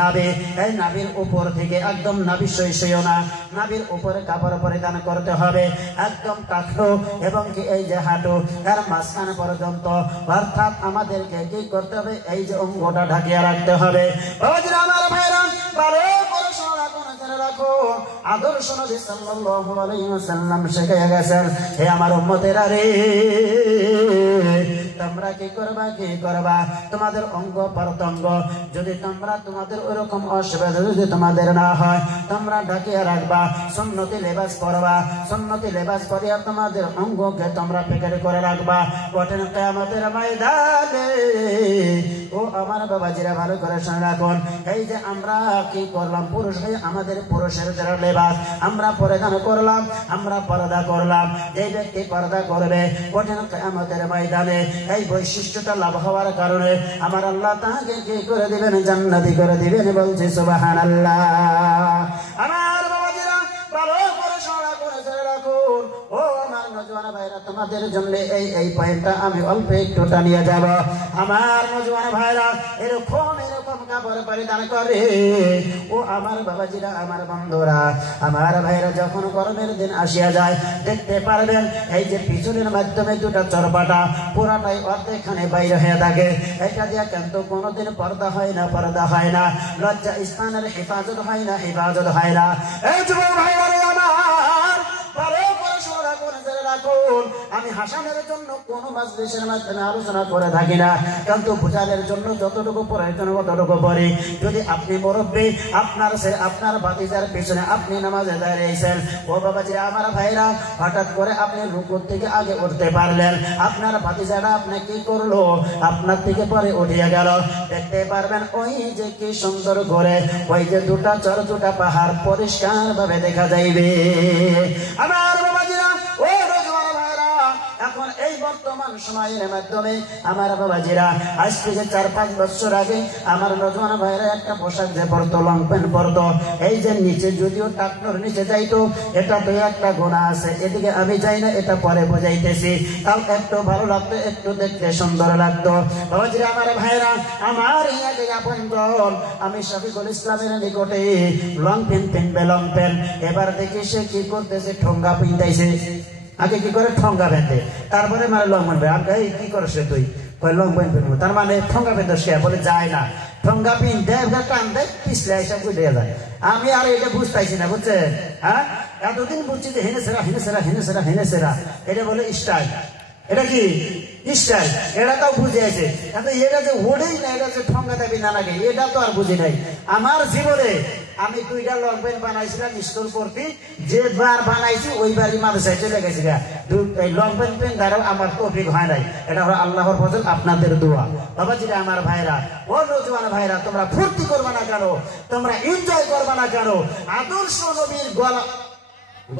নাভি, এই নাভির উপর থেকে একদম নাভি সইসইও না, নাভির উপরে কাপড় পরিধান করতে হবে, একদম কাঠো এবং কি এই যে হাঁটু এর মাঝখানে পর্যন্ত, অর্থাৎ আমাদেরকে কি করতে হবে, এই যে অঙ্গটা ঢাকিয়ে রাখতে হবে। বাবাজিরা আমার ভাইরা ভালো করে শোনা কোন জেনে রাখো, আদর্শ নবী সাল্লাল্লাহু আলাইহি ওয়াসাল্লাম শিখিয়ে গেছেন, হে আমার উম্মতেরা রে, তোমরা কি করবা, কি করবা, তোমাদের অঙ্গ প্রত্যঙ্গ যদি তোমরা তোমাদের ওরকম অসুবিধা যদি তোমাদের না হয়, তোমরা ঢাকিয়ে রাখবা, সুন্নতি লেবাস পরবা, সুন্নতি লেবাস পরিয়া তোমাদের অঙ্গকে তোমরা প্যাকেট করে রাখবা। কঠিন কিয়ামতের ময়দানে ও আমার বাবাজিরা ভালো করে শুনে রাখুন, এই যে আমরা কি করলাম, পুরুষ হয়ে আমাদের পুরুষের যারা লেবাস আমরা পরিধান করলাম, আমরা পর্দা করলাম, এই ব্যক্তি পর্দা করবে কঠিন কিয়ামতের ময়দানে এই বৈশিষ্ট্যটা লাভ হওয়ার কারণে আমার আল্লাহ তাকে কি করে দিবেন, জান্নাতি করে দিবেন। বলছে সুবহানাল্লাহ। আমার বাবাজিরা ভালো করে শোনা করে জেনে রাখুন, ও আমার নওজোয়ান ভাইরা, তোমাদের জন্য এই পয়েন্টটা আমি অল্প একটু টানিয়ে যাব। আমার নওজোয়ান ভাইরা এরকম কাপড় পরিধান করে, ও আমার বাবাজিরা, আমার বন্ধুরা, আমার ভাইরা, যখন গরমের দিন আসিয়া যায় দেখতে পারবেন এই যে পিছনের মাধ্যমে দুটা চরপাটা পুরাটাই অর্ধেকখানে বাইরে হয়ে থাকে, এটা দিয়ে কিন্তু কোনোদিন পর্দা হয় না, পর্দা হয় না, লজ্জা স্থানের হেফাজত হয় না, হেফাজত হয় না। এই যুবক ভাইরা আমার ভালো করে শোনা করে জেনে রাখুন, রাখুন, আমি হাসানের জন্য কোন মাজলিসের মাধ্যমে আলোচনা করে থাকি না, কিন্তু বুঝানোর জন্য যতটুকু প্রয়োজন ততটুকু পড়ি। যদি আপনি মুরব্বী, আপনার ভাতিজার পিছনে আপনি নামাজে দাঁড়িয়েছেন, ও বাবাজিরা আমার ভাইরা, হঠাৎ করে আপনি রুকুর থেকে আগে উঠতে পারলেন, আপনার ভাতিজাটা আপনি কি করলো, আপনার থেকে পরে উঠিয়ে গেল, দেখতে পারবেন ওই যে কি সুন্দর করে ওই যে দুটা চর দুটা পাহাড় পরিষ্কার ভাবে দেখা যাইবে। আমার বাবাজিরা, ও নওজওয়ান ভাইরা, এখন এই বর্তমান সময়ের মাধ্যমে আমার বাবাজিরা, আজ থেকে 4-5 বছর আগে আমার নওজওয়ান ভাইরা একটা পোশাক যে পরতো, লং প্যান্ট পরতো, এই যে নিচে যদিও টাকনোর নিচে যাইতো, এটা তো একটা গুনাহ আছে, এদিকে আমি যাই না, এটা পরে বুঝাইতেছি, তাও একটু ভালো লাগতো, একটু দেখতে সুন্দর লাগতো। বাবাজিরা আমার ভাইরা, আমার ইয়াকে আপনজন, আমি শফিকুল ইসলামের নিকটে লং প্যান্ট পিনবে, লং প্যান্ট, এবার দেখি সে কি করতেছে, ঠোঙ্গা পিনতেছে। আগে কি করে ঠোঙ্গা বেঁধে, তারপরে মানে লং প্যান্ট। আমি এই কি করছ তুই, লং প্যান্ট পিনবো, তার মানে ঠোঙ্গা বেঁধে, সে বলে যায় না, ঠোঙ্গা পিন দেয়, টান দেয়, পিছলে এসে বুঝে যায়। আমি আর এটা বুঝতেছি না, বুঝছেন? হ্যাঁ, এতদিন বুঝছি যে হেনেছেরা হেনেছেরা হেনেছেরা হেনেছেরা, এটা বলে স্টাইল। এটা কি স্টাইল, এটা তাও বুঝে আছে, কিন্তু এটা যে ওড়েই না, এটা যে ঠোঙ্গা দাবি না লাগে, এটা তো আর বুঝি নাই। আমার জীবনে আমি 2টা লং প্যান্ট বানাইছিলাম স্কুল করতে, যেবার বানাইছি ওইবারই মাদ্রাসায় চলে গেছি। এই লং প্যান্ট দ্বারাও আমার তৌফিক হয় নাই, এটা হলো আল্লাহর ফজল, আপনাদের দোয়া। বাবাজিরা আমার ভাইরা, ও নওজওয়ান ভাইরা, তোমরা ফুর্তি করবে না কেন, তোমরা এনজয় করবে না কেন? আদর্শ নবীর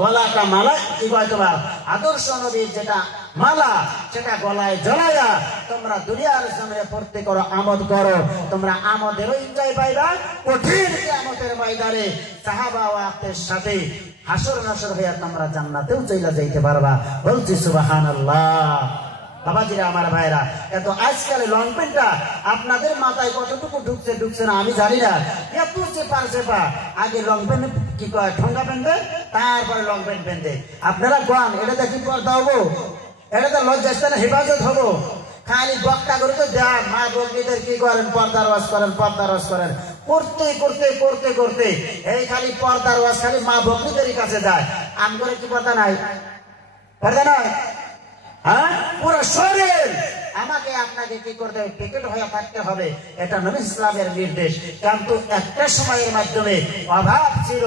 গলাটা মালা কি কয়, তোমার আদর্শ নবীর যেটা মালা, সেটা গলায় জড়াইয়া তোমরা দুনিয়ার সামনে পড়তে করো, আমোদ করো, তোমরা আমোদেরও এনজয় পাইবা, কঠিন কিয়ামতের ময়দানে সাহাবা ওয়াক্তের সাথে হাসর নাসর হইয়া তোমরা জান্নাতেও চইলা যাইতে পারবা। বলছি সুবহানাল্লাহ। বাবাজিরা আমার ভাইরা, এত আজকাল লং প্যান্টটা আপনাদের মাথায় কতটুকু ঢুকছে না আমি জানি না, এত চেপা। আগে লং প্যান্ট কি কয়, ঠোঙ্গা প্যান্টে, তারপরে লং প্যান্ট প্যান্টে। আপনারা গান এটাতে কি পর্দা হবো, এটাতে লজ্জাস্থানে হেফাজত হবো। খালি বক্তা করে তো দেন, মা বকরিদের কি করেন, পর্দার ওয়াজ করেন, পর্দার ওয়াজ করেন, করতে এই খালি পর্দার ওয়াজ খালি মা বকরিদেরই কাছে যায়। আমগরে কি পর্দা নাই? পর্দা নাই? হ্যাঁ, পুরো শরীর আমাকে আপনাকে কি করতে হবে, পিকেট হয়ে থাকতে হবে, এটা নবী ইসলামের নির্দেশ। কিন্তু একটা সময়ের মাধ্যমে অভাব ছিল,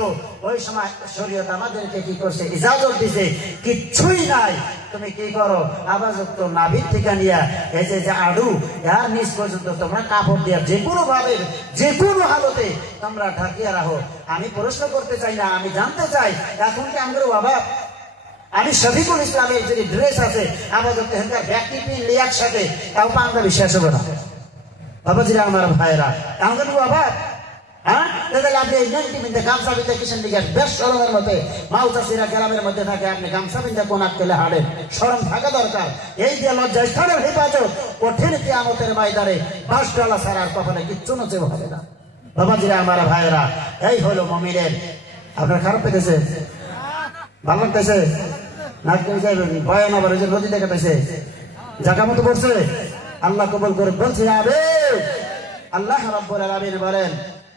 ওই সময় শরীয়ত আমাদেরকে কি করছে, ইজাজত দিছে, কিচ্ছুই নাই, তুমি কি করো, আবাযুক্ত নাভির থেকে নিয়ে এই যে আড়ু এর নিচ পর্যন্ত তোমরা কাপড় দিয়ে যে কোনো ভাবে যে কোনো হালতে তোমরা ঢাকিয়ে রাখো। আমি প্রশ্ন করতে চাই না, আমি জানতে চাই এখন কি আমাদের অভাব? আমি শফিকুল ইসলামের যে ড্রেস আছে আমাদের ব্যক্তি পিনলে একসাথে, তাও পাঞ্জাবি শেষ হবে না। বাবাজিরা আমার ভাইরা, আমাদের অভাব? হ্যাঁ, তাহলে আপনি এই নাইটি পিনতে, গামছা পিনতে কিসের দিকে বেশ সরমের মধ্যে, মাউচাষিরা গ্রামের মধ্যে থাকে, আপনি গামছা পিনতে কোন আটকেলে হাঁটেন, সরম থাকা দরকার। এই যে লজ্জা স্থানের হেফাজত, কঠিন কিয়ামতের ময়দানে 5 ডলার ছাড়ার কখনো কিচ্ছু নচিব হবে না। বাবাজিরা আমার ভাইরা, এই হলো মুমিনের। আপনার খারাপ পেতেছে? ভালো লাগতেছে? ভয়ান আবার ওই যে নদী দেখাতেছে, জায়গা মতো পড়ছে, আল্লাহ কবুল করে। বলছি আল্লাহ রাব্বুল আলামিন বলেন,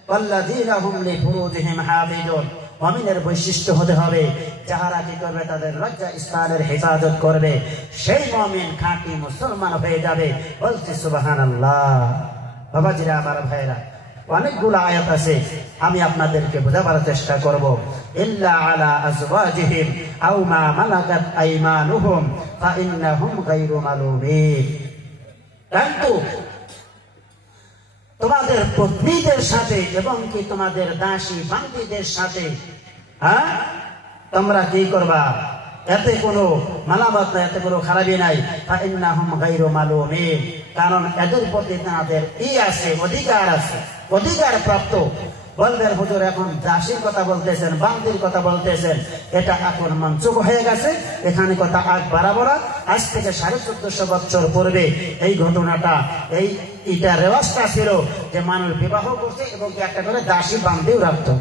ওয়াল্লাযীনা হুম লিফুরুজিহিম হাফিজুন, মুমিনের বৈশিষ্ট্য হতে হবে যাহারা কি করবে, তাদের লজ্জা স্থানের হেফাজত করবে, সেই মুমিন খাঁটি মুসলমান হয়ে যাবে। বলছি সুবহানাল্লাহ। বাবাজিরা আমার ভাইরা, অনেকগুলো আয়াত আছে, আমি আপনাদেরকে বোঝাবার চেষ্টা করব। ইল্লা আলা আজওয়াজিহিম আও মা মালাকাত আইমানুহুম ফাইন্নাহুম গায়রু মালুমিন। কিন্তু তোমাদের পত্নীদের সাথে এবং কি তোমাদের দাসী বান্দীদের সাথে, হ্যাঁ, তোমরা কি করবা, এতে কোনো মালামাত নাই, এতে কোনো খারাপি নাই। ফাইন্নাহুম গায়রু মালুমিন, কারণ এদের প্রতি তাদের আছে, অধিকার আছে, অধিকার প্রাপ্ত। বলবেন হুজুর এখন দাসীর কথা বলতেছেন, বান্দির কথা বলতেছেন, এটা এখন মনসুখ হয়ে গেছে, এখানে কথা আগ বাড়াবো না। আজ থেকে 1450 বছর পূর্বে এই ঘটনাটা, এইটা রেওয়াজটা ছিল যে মানুষ বিবাহ করছে এবং একটা করে দাসী বান্দিও রাখতো।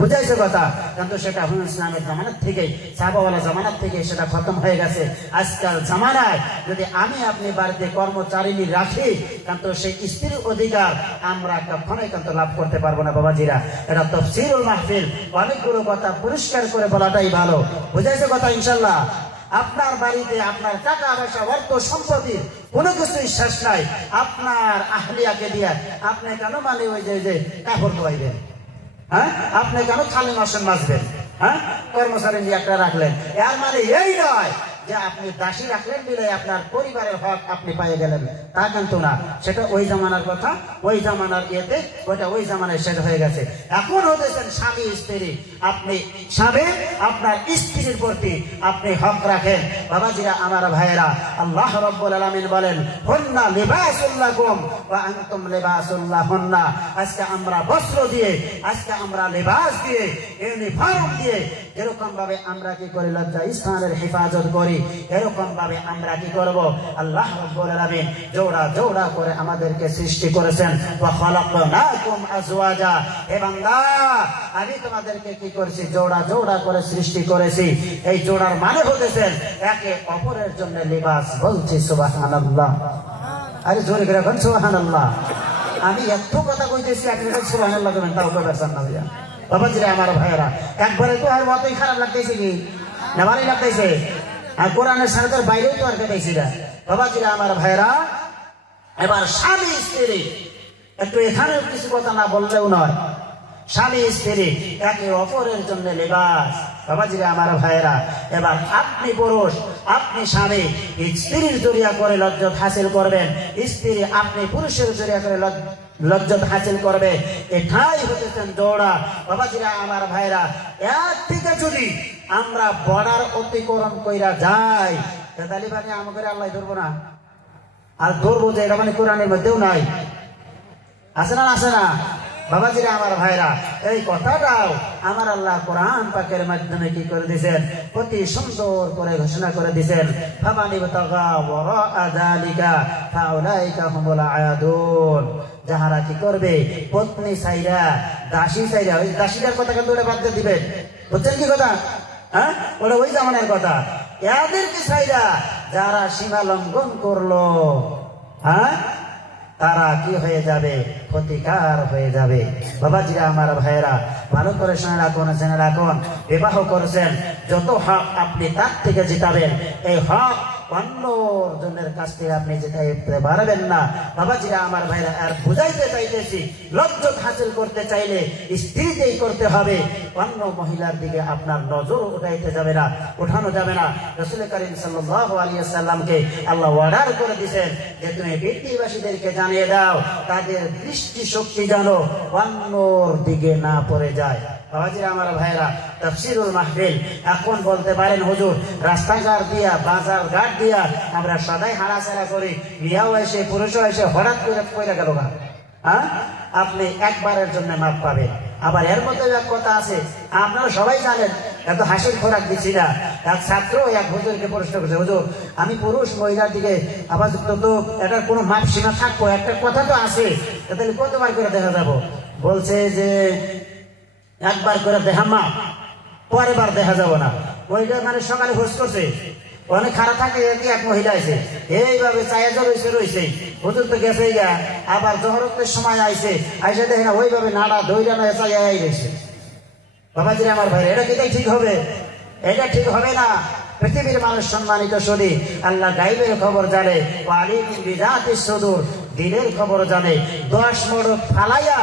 বুঝাইছে কথা? কিন্তু সেটা হুজুর ইসলামের জামানাত থেকে, সাহাবাওয়ালা জামানাত থেকে সেটা খতম হয়ে গেছে। আজকাল জামানায় যদি আমি আপনি বাড়িতে কর্মচারিণী রাখি, কিন্তু সেই স্ত্রীর অধিকার আমরা কখনোই কিন্তু লাভ করতে পারবো না। বাবাজিরা, এটা তাফসীরুল মাহফিল, অনেকগুলো কথা পরিষ্কার করে বলাটাই ভালো। বুঝাইছে কথা ইনশাল্লাহ? আপনার বাড়িতে আপনার টাকা পয়সা অর্থ সম্পত্তি কোনো কিছুই শেষ নাই, আপনার আহলিয়াকে দিয়ে আপনি কেন মানে ওই যে কাপড় ধোয়াইবেন? হ্যাঁ, আপনি কেন থালি বাসন মাজবেন? হ্যাঁ, কর্মচারী নিয়ে একটা রাখলেন, এর মানে এই নয় যে আপনি দাসী রাখলেন বলে আপনার পরিবারের হক আপনি পেয়ে গেলেন, তা কিন্তু না। সেটা ওই জামানার কথা, ওই জামানার ইয়েতে ওইটা ওই জামানায় শেষ হয়ে গেছে। এখন হতেছেন স্বামী স্ত্রী, আপনি স্বামী আপনার স্ত্রীর প্রতি আপনি হক রাখেন। বাবাজিরা আমার ভাইয়েরা, আল্লাহ রাব্বুল আলামিন বলেন হুন্না লিবাসুল লাকুম ওয়া আনতুম লিবাসুল লাহুন্না। আজকে আমরা বস্ত্র দিয়ে, আজকে আমরা লিবাস দিয়ে, ইউনিফর্ম দিয়ে এরকম ভাবে আমরা কি করি, লজ্জা স্থানের হেফাজত করি, এরকম ভাবে আমরা কি করব? আল্লাহ রাব্বুল আলামিন জোড়া জোড়া করে আমাদেরকে সৃষ্টি করেছেন। ওয়া খালাকনাকুম আজওয়াজা, হে বান্দা আমি তোমাদেরকে কি করেছি? জোড়া জোড়া করে সৃষ্টি করেছি। এই জোড়ার মানে হতেছেন একে অপরের জন্য লিবাস। বলছি সুবহানাল্লাহ। আরে জোরে করে এখন সুবহানাল্লাহ। আমি এত কথা কইতেছি, আপনি সুবহানাল্লাহ করবেন, তাও করবেন না ভাইয়া। বাবাজিরা আমার ভাইয়েরা, একবারে তো আর মতই খারাপ লাগতেছে কি না? ভালোই লাগতেছে। আর কোরআনের সাথে তোর বাইরেও তো আর কেটেছি না। বাবাজিরা আমার ভাইয়েরা, এবার স্বামী স্ত্রী একটু এখানেও কিছু কথা না বললেও নয়। স্বামী স্ত্রী একে অপরের জন্য লিবাস। বাবাজিরা আমার ভাইয়েরা, এবার আপনি পুরুষ, আপনি স্বামী স্ত্রীর জরিয়া করে লজ্জত হাসিল করবেন, স্ত্রী আপনি পুরুষের জরিয়া করে লজ্জত হাসিল করবে। এটাই হতেছেন জোড়া। বাবাজিরা আমার ভাইরা, এর থেকে যদি আমরা বর্ডার অতিক্রম কইরা যাই, তাহলে মানে আমাকে আল্লাহ ধরবো না। আর ধরবো যে এটা মানে কোরআনের মধ্যেও নাই, আছে না? আছে না? বাবাজিরা আমার ভাইরা, এই কথাটাও আমার আল্লাহ কোরআন পাকের মাধ্যমে কি করে দিয়েছেন? অতি সুন্দর করে ঘোষণা করে দিয়েছেন, ফামানি বাতাগা ওয়ারা যালিকা ফাউলাইকা হুমুল আয়াদুন। যাহারা কি করবে? পত্নী চাইরা, দাসী চাইরা, ওই দাসীটার কথা কিন্তু ওটা বাদ দিয়ে দিবেন। বুঝছেন কি কথা? হ্যাঁ, ওটা ওই জামানার কথা। এদেরকে চাইরা যারা সীমা লঙ্ঘন করলো, হ্যাঁ, তারা কি হয়ে যাবে? ক্ষতিকার হয়ে যাবে। বাবাজিরা আমার ভাইয়েরা, ভালো করে শুনে রাখুন, জেনে রাখুন, বিবাহ করেছেন, যত হক আপনি তার থেকে জিতাবেন, এই হক অন্য জনের কাছ থেকে আপনি জিতাইতে পারবেন না। বাবাজিরা আমার ভাইরা, আর বুঝাইতে চাইতেছি, লজ্জত হাসিল করতে চাইলে স্ত্রীতেই করতে হবে, অন্য মহিলার দিকে আপনার নজর উঠাইতে যাবে না, উঠানো যাবে না। রাসূল করিম সাল্লাল্লাহু আলাইহি ওয়াসাল্লামকে আল্লাহ অর্ডার করে দিয়েছেন যে তুমি পৃথিবীবাসীদেরকে জানিয়ে দাও তাদের দৃষ্টি শক্তি যেন অন্যর দিকে না পড়ে যায়। বাবাজিরা আমার ভাইরা, তাফসীরুল মাহফিল এখন বলতে পারেন হুজুর রাস্তাঘাট দিয়া, বাজার ঘাট দিয়া আমরা সদাই হারাছাড়া করি, বিয়াও এসে পুরুষও এসে হঠাৎ করে পড়ে গেল না, হ্যাঁ, আপনি একবারের জন্য মাপ পাবেন। আবার এর মধ্যে এক কথা আছে, আপনারা সবাই জানেন, এত হাসির খোরাক দিচ্ছি না। এক ছাত্র এক হুজুরকে প্রশ্ন করছে, হুজুর আমি পুরুষ মহিলার দিকে আবার তো এটার কোনো মাপ সীমা থাকবো, একটা কথা তো আছে, তাহলে কতবার করে দেখা যাবো? বলছে যে একবার করে দেখা মাপ, পরের বার দেখা যাবো না। ওইটা মানে সকালে হোস করছে, অনেক খারাপ থাকে, এক মহিলা আছে এইভাবে চায়া রয়েছে, হুজুর তো গেছে গা, আবার জহরতের সময় আইছে, আইসে দেখে না ওইভাবে নাড়া ধৈর্য না চাই রয়েছে। বাবাজিরা আমার ভাই, এটা কি ঠিক হবে? এটা ঠিক হবে না। পৃথিবীর মানুষ সম্মানিত শুধু আল্লাহ গাইবের খবর জানে, দিনের খবর জানে। 10 মড়ক ফালাইয়া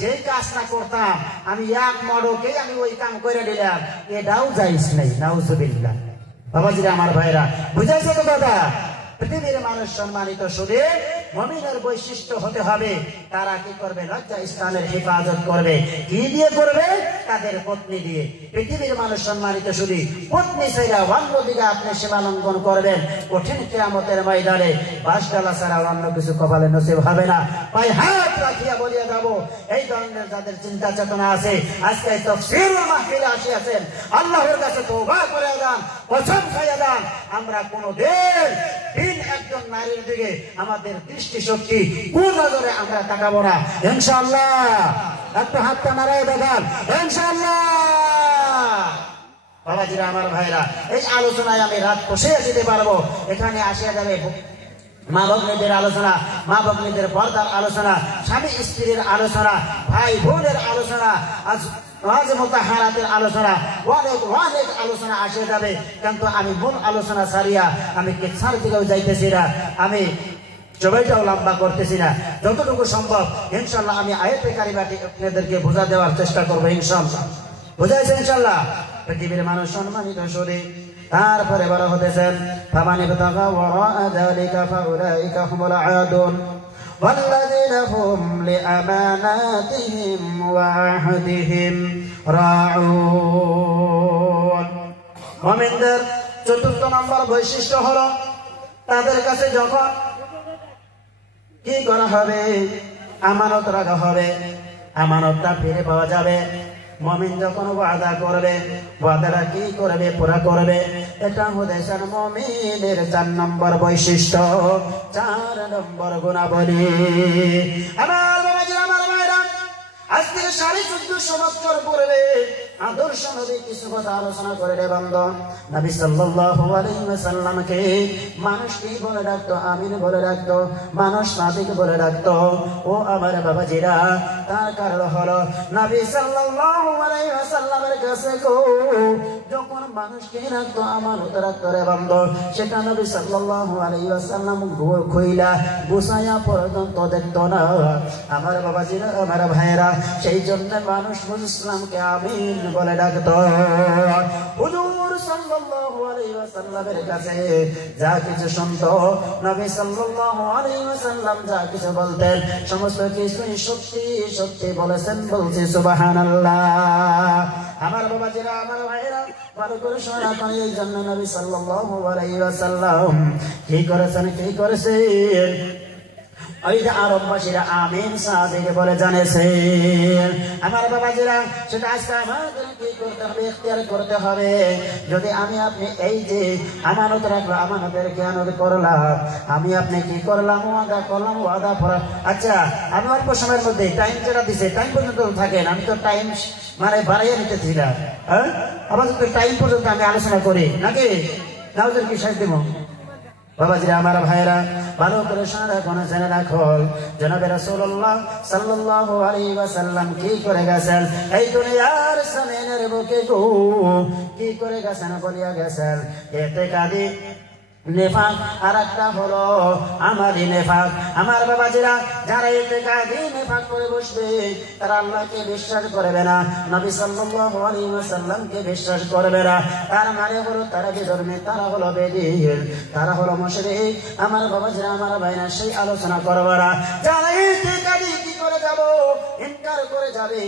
যে কাজটা করতাম আমি, এক মড়কে আমি ওই কাম করে দিলাম, এটাও যাইস নাই, নাউজুবিল্লাহ। বাবাজিরা আমার ভাইরা, বুঝাইছে তো কথা? পৃথিবীর মানুষ সম্মানিত শুধু মুমিনের বৈশিষ্ট্য হতে হবে, তারা কি করবে? লজ্জা স্থানের হেফাজত করবে। কি দিয়ে করবে? তাদের পত্নী দিয়ে। পৃথিবীর মানুষ সম্মানিত শুধু পত্নী ছাড়া অন্যদিকে আপনি সীমা লঙ্ঘন করবেন, কঠিন কিয়ামতের ময়দানে বাসগালা ছাড়া অন্য কিছু কপালে নসিব হবে না। পায়ে হাত রাখিয়া বলিয়া যাব, এই ধরনের যাদের চিন্তা চেতনা আছে, আজকে তাফসীরুল মাহফিলে আসিয়াছেন, আল্লাহর কাছে তওবা করে দেন, কসম খাইয়া দেন, আমরা কোনদিন একজন নারীর দিকে আমাদের দৃষ্টি শক্তি কোন নজরে আমরা তাকাবো না, ইনশাআল্লাহ। একটু হাতটা নাড়ায় দেখান, ইনশাআল্লাহ। বাবাজিরা আমার ভাইরা, এই আলোচনায় আমি রাত বসে যেতে পারবো। এখানে আসিয়া যাবে মা ভগ্নীদের আলোচনা, মা ভগ্নীদের পর্দার আলোচনা, স্বামী স্ত্রীর আলোচনা, ভাই বোনের আলোচনা। আজ ওয়াজ মুতাহারাতের আলোচনা অনেক অনেক আলোচনা আসে যাবে, কিন্তু আমি মূল আলোচনা ছাড়িয়া আমি কিচ্ছার দিকেও যাইতেছি না, আমি সবাইটাও লম্বা করতেছি না। যতটুকু সম্ভব ইনশাআল্লাহ আমি আয়াতে কারিমাটি আপনাদেরকে বোঝা দেওয়ার চেষ্টা করবো ইনশাআল্লাহ। বুঝাইছে ইনশাআল্লাহ? পৃথিবীর মানুষ সম্মানিত শুধু তারপরে বড় হতেছেন ফামান ইবতাগা ওয়ারা যালিকা ফাউলাইকা হুমুল আদুন والذين هم لأماناتهم وعهدهم راعون। মুমিনদের চতুর্থ নম্বর বৈশিষ্ট্য হলো তাদের কাছে যখন কি করা হবে, আমানত রাখা হবে, আমানতটা ফিরে পাওয়া যাবে। মুমিন যখন ওয়াদা করবে, ওয়াদাটা কি করবে, পুরা করবে। এটা হচ্ছে মুমিনের 4 নম্বর বৈশিষ্ট্য, 4 নম্বর গুণাবলী। আমার বাবাজি, আমার ভাইরা, আজ থেকে 1450 বছর পূর্বে আদর্শ নবী কিছু কথা আলোচনা করে রে বান্দা। নবী সাল্লাল্লাহু আলাইহি ওয়াসাল্লামকে মানুষ কি বলে ডাকতো? আমিন বলে ডাকতো, মানুষ সাদিক বলে ডাকতো। ও আমার বাবাজিরা, তার কারণ হলো নবী সাল্লাল্লাহু আলাইহি ওয়াসাল্লামের কাছে যখন মানুষকে রাখতো, আমানত রাখতো রে বান্দা, সেটা নবী সাল্লাল্লাহু আলাইহি ওয়াসাল্লাম খুইলা গুছায়া পর্যন্ত দেখতো না। আমার বাবাজিরা, আমার ভাইরা, সেই জন্য মানুষ ইসলামকে আমিন বলে ডাকতো। হুজুর সাল্লাল্লাহু আলাইহি ওয়াসাল্লামের কাছে যা কিছু শুনতো, নবী সাল্লাল্লাহু আলাইহি ওয়াসাল্লাম যা কিছু বলতেন, সমস্ত কিছুই সত্যি সত্যি বলেছেন, বলছি সুবহানাল্লাহ। আমার বাবাজিরা, আমার ভাইরা, ভালো করে শোনা করে। এই জন্য নবী সাল্লাল্লাহু আলাইহি ওয়াসাল্লাম কি করেছেন, কি করেছেন? ওই যে আরববাসীরা আমিন সাদিক বলে জানেছেন। আমার বাবাজিরা, সেটা আজকে আমাদের কি করতে হবে, ইখতিয়ার করতে হবে। যদি আমি আপনি এই যে আমানত রাখলো, আমানতের জ্ঞান করলাম, আমি আপনি কি করলাম, ওয়াদা করলাম, ওয়াদা পড়া। আচ্ছা, আমি অল্প সময়ের মধ্যে টাইম যেটা দিছে, টাইম পর্যন্ত থাকেন, আমি তো টাইম মানে বাড়াইয়া নিতেছিলাম। হ্যাঁ, আবার তো টাইম পর্যন্ত আমি আলোচনা করি নাকি? না, ওদের কি শেষ দেব? বাবাজিরা, আমার ভাইরা, ভালো করে জেনে রাখো, জনাবে রাসূলুল্লাহ সাল্লাল্লাহু আলাইহি ওয়াসাল্লাম কি করে গেছেন এই দুনিয়ার জমিনের বুকে, কি করে গেছেন বলিয়া গেছেন। ইতিকাদি নেফাক, আর একটা হলো আমারি নেফাক। আমার বাবাজিরা, যারা ইতিকাদি নেফাক করে বসবে, তারা আল্লাহকে বিশ্বাস করবে না, নবী সাল্লাল্লাহু আলাইহি ওয়াসাল্লামকে বিশ্বাস করবে না। তার মানে হলো তারা বিধর্মী, তারা হলো বেদীন, তারা হলো মুশরিক। আমার বাবাজিরা, আমার ভাইরা, সেই আলোচনা করব না। যারা ইতিকাদি কি করে যাব, ইনকার করে যাবে,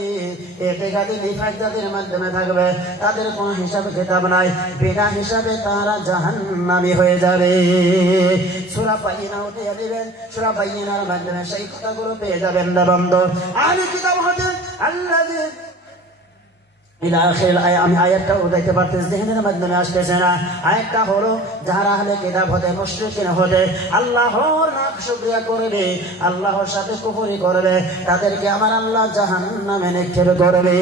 ইতিকাদি নেফাক যাদের মাধ্যমে থাকবে, তাদের কোনো হিসাব কিতাব নাই, বিনা হিসাবে তারা জাহান্নামী হয়ে যাবে। সূরা বাইয়িনা উঠিয়ে দিবেন, সূরা বাইয়িনার মাধ্যমে সেই কথাগুলো পেয়ে যাবেন না বন্ধু। আহলে কিতাব হতেন আল্লাযী ইলা আখির আয়াত। আমি আয়াতটা উঠাইতে পারতেছি, যেহেনের মাধ্যমে আসতেছে না। আয়াতটা হলো যারা আহলে কিতাব হতে, মুশরিকিন হতে, আল্লাহর নাফরমানি করবে, আল্লাহর সাথে কুফরি করবে, তাদেরকে আমার আল্লাহ জাহান্নামে নিক্ষেপ করবে।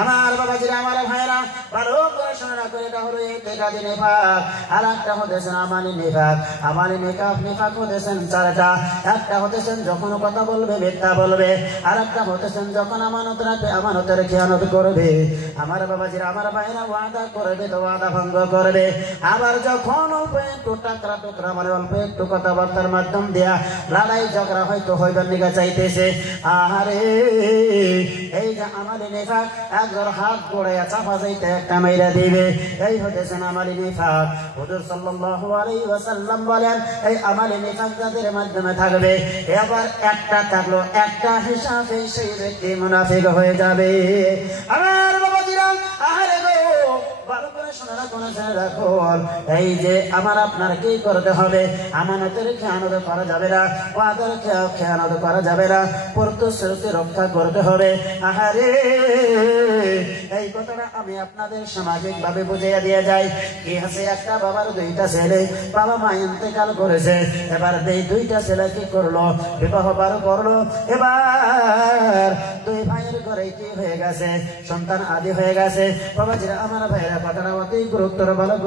আমার বাবাজিরা, আমার ভাইরা, ভালো করে শোনা করে। এটা হলো ইতিকাদি নিফাক। আর একটা হতেছেন আমানি নিফাক। আমানি নিফাক হতেছেন 4টা। একটা হতেছেন যখন কথা বলবে মিথ্যা বলবে, আর একটা হতেছেন যখন আমানত রাখবে, আমানতের খেয়ানত করবে। আমার বাবাজিরা, আমার ভাইরা, ওয়াদা করবে তো ওয়াদা ভঙ্গ করবে। আবার যখন অল্প একটু টাকরা টুকরা, মানে অল্প একটু কথাবার্তার মাধ্যম দেয়া লড়াই ঝগড়া হয়তো হইবার নিগা চাইতেছে, আহারে এই যে আমালি নিফাক, একবার হাত গোড়াইয়া চাপা যাইতে একটা মাইরা দিবে, এই হতেছেন আমালি নিফাক। হুজুর সাল্লাল্লাহু আলাইহি ওয়াসাল্লাম বলেন, এই আমালি নিফাক যাদের মাধ্যমে থাকবে, এবার একটা থাকলো, একটা হিসাবে সেই ব্যক্তি মুনাফিক হয়ে যাবে। আমার বাবাজিরা, আহারে গো, ভালো করে শোনা রাখো। এই যে আমার আপনার কি করতে হবে, আমানতের খেয়ানত করা যাবে না, ওয়াদার খেয়ানত করা যাবে না, প্রতিশ্রুতি রক্ষা করতে হবে। আহারে, এই কথাটা আমি আপনাদের সামাজিক ভাবে বুঝিয়ে দিয়ে যাই। কি আছে, একটা বাবার 2টা ছেলে, বাবা মা ইন্তেকাল করেছে, এবার এই 2টা ছেলে কি করলো, বিবাহ বার করলো। এবার 2 ভাইয়ের ঘরে কি হয়ে গেছে, সন্তান আদি হয়ে গেছে। বাবাজিরা, আমার ভাইয়েরা, কথাটা অতি গুরুত্ব ভালো করে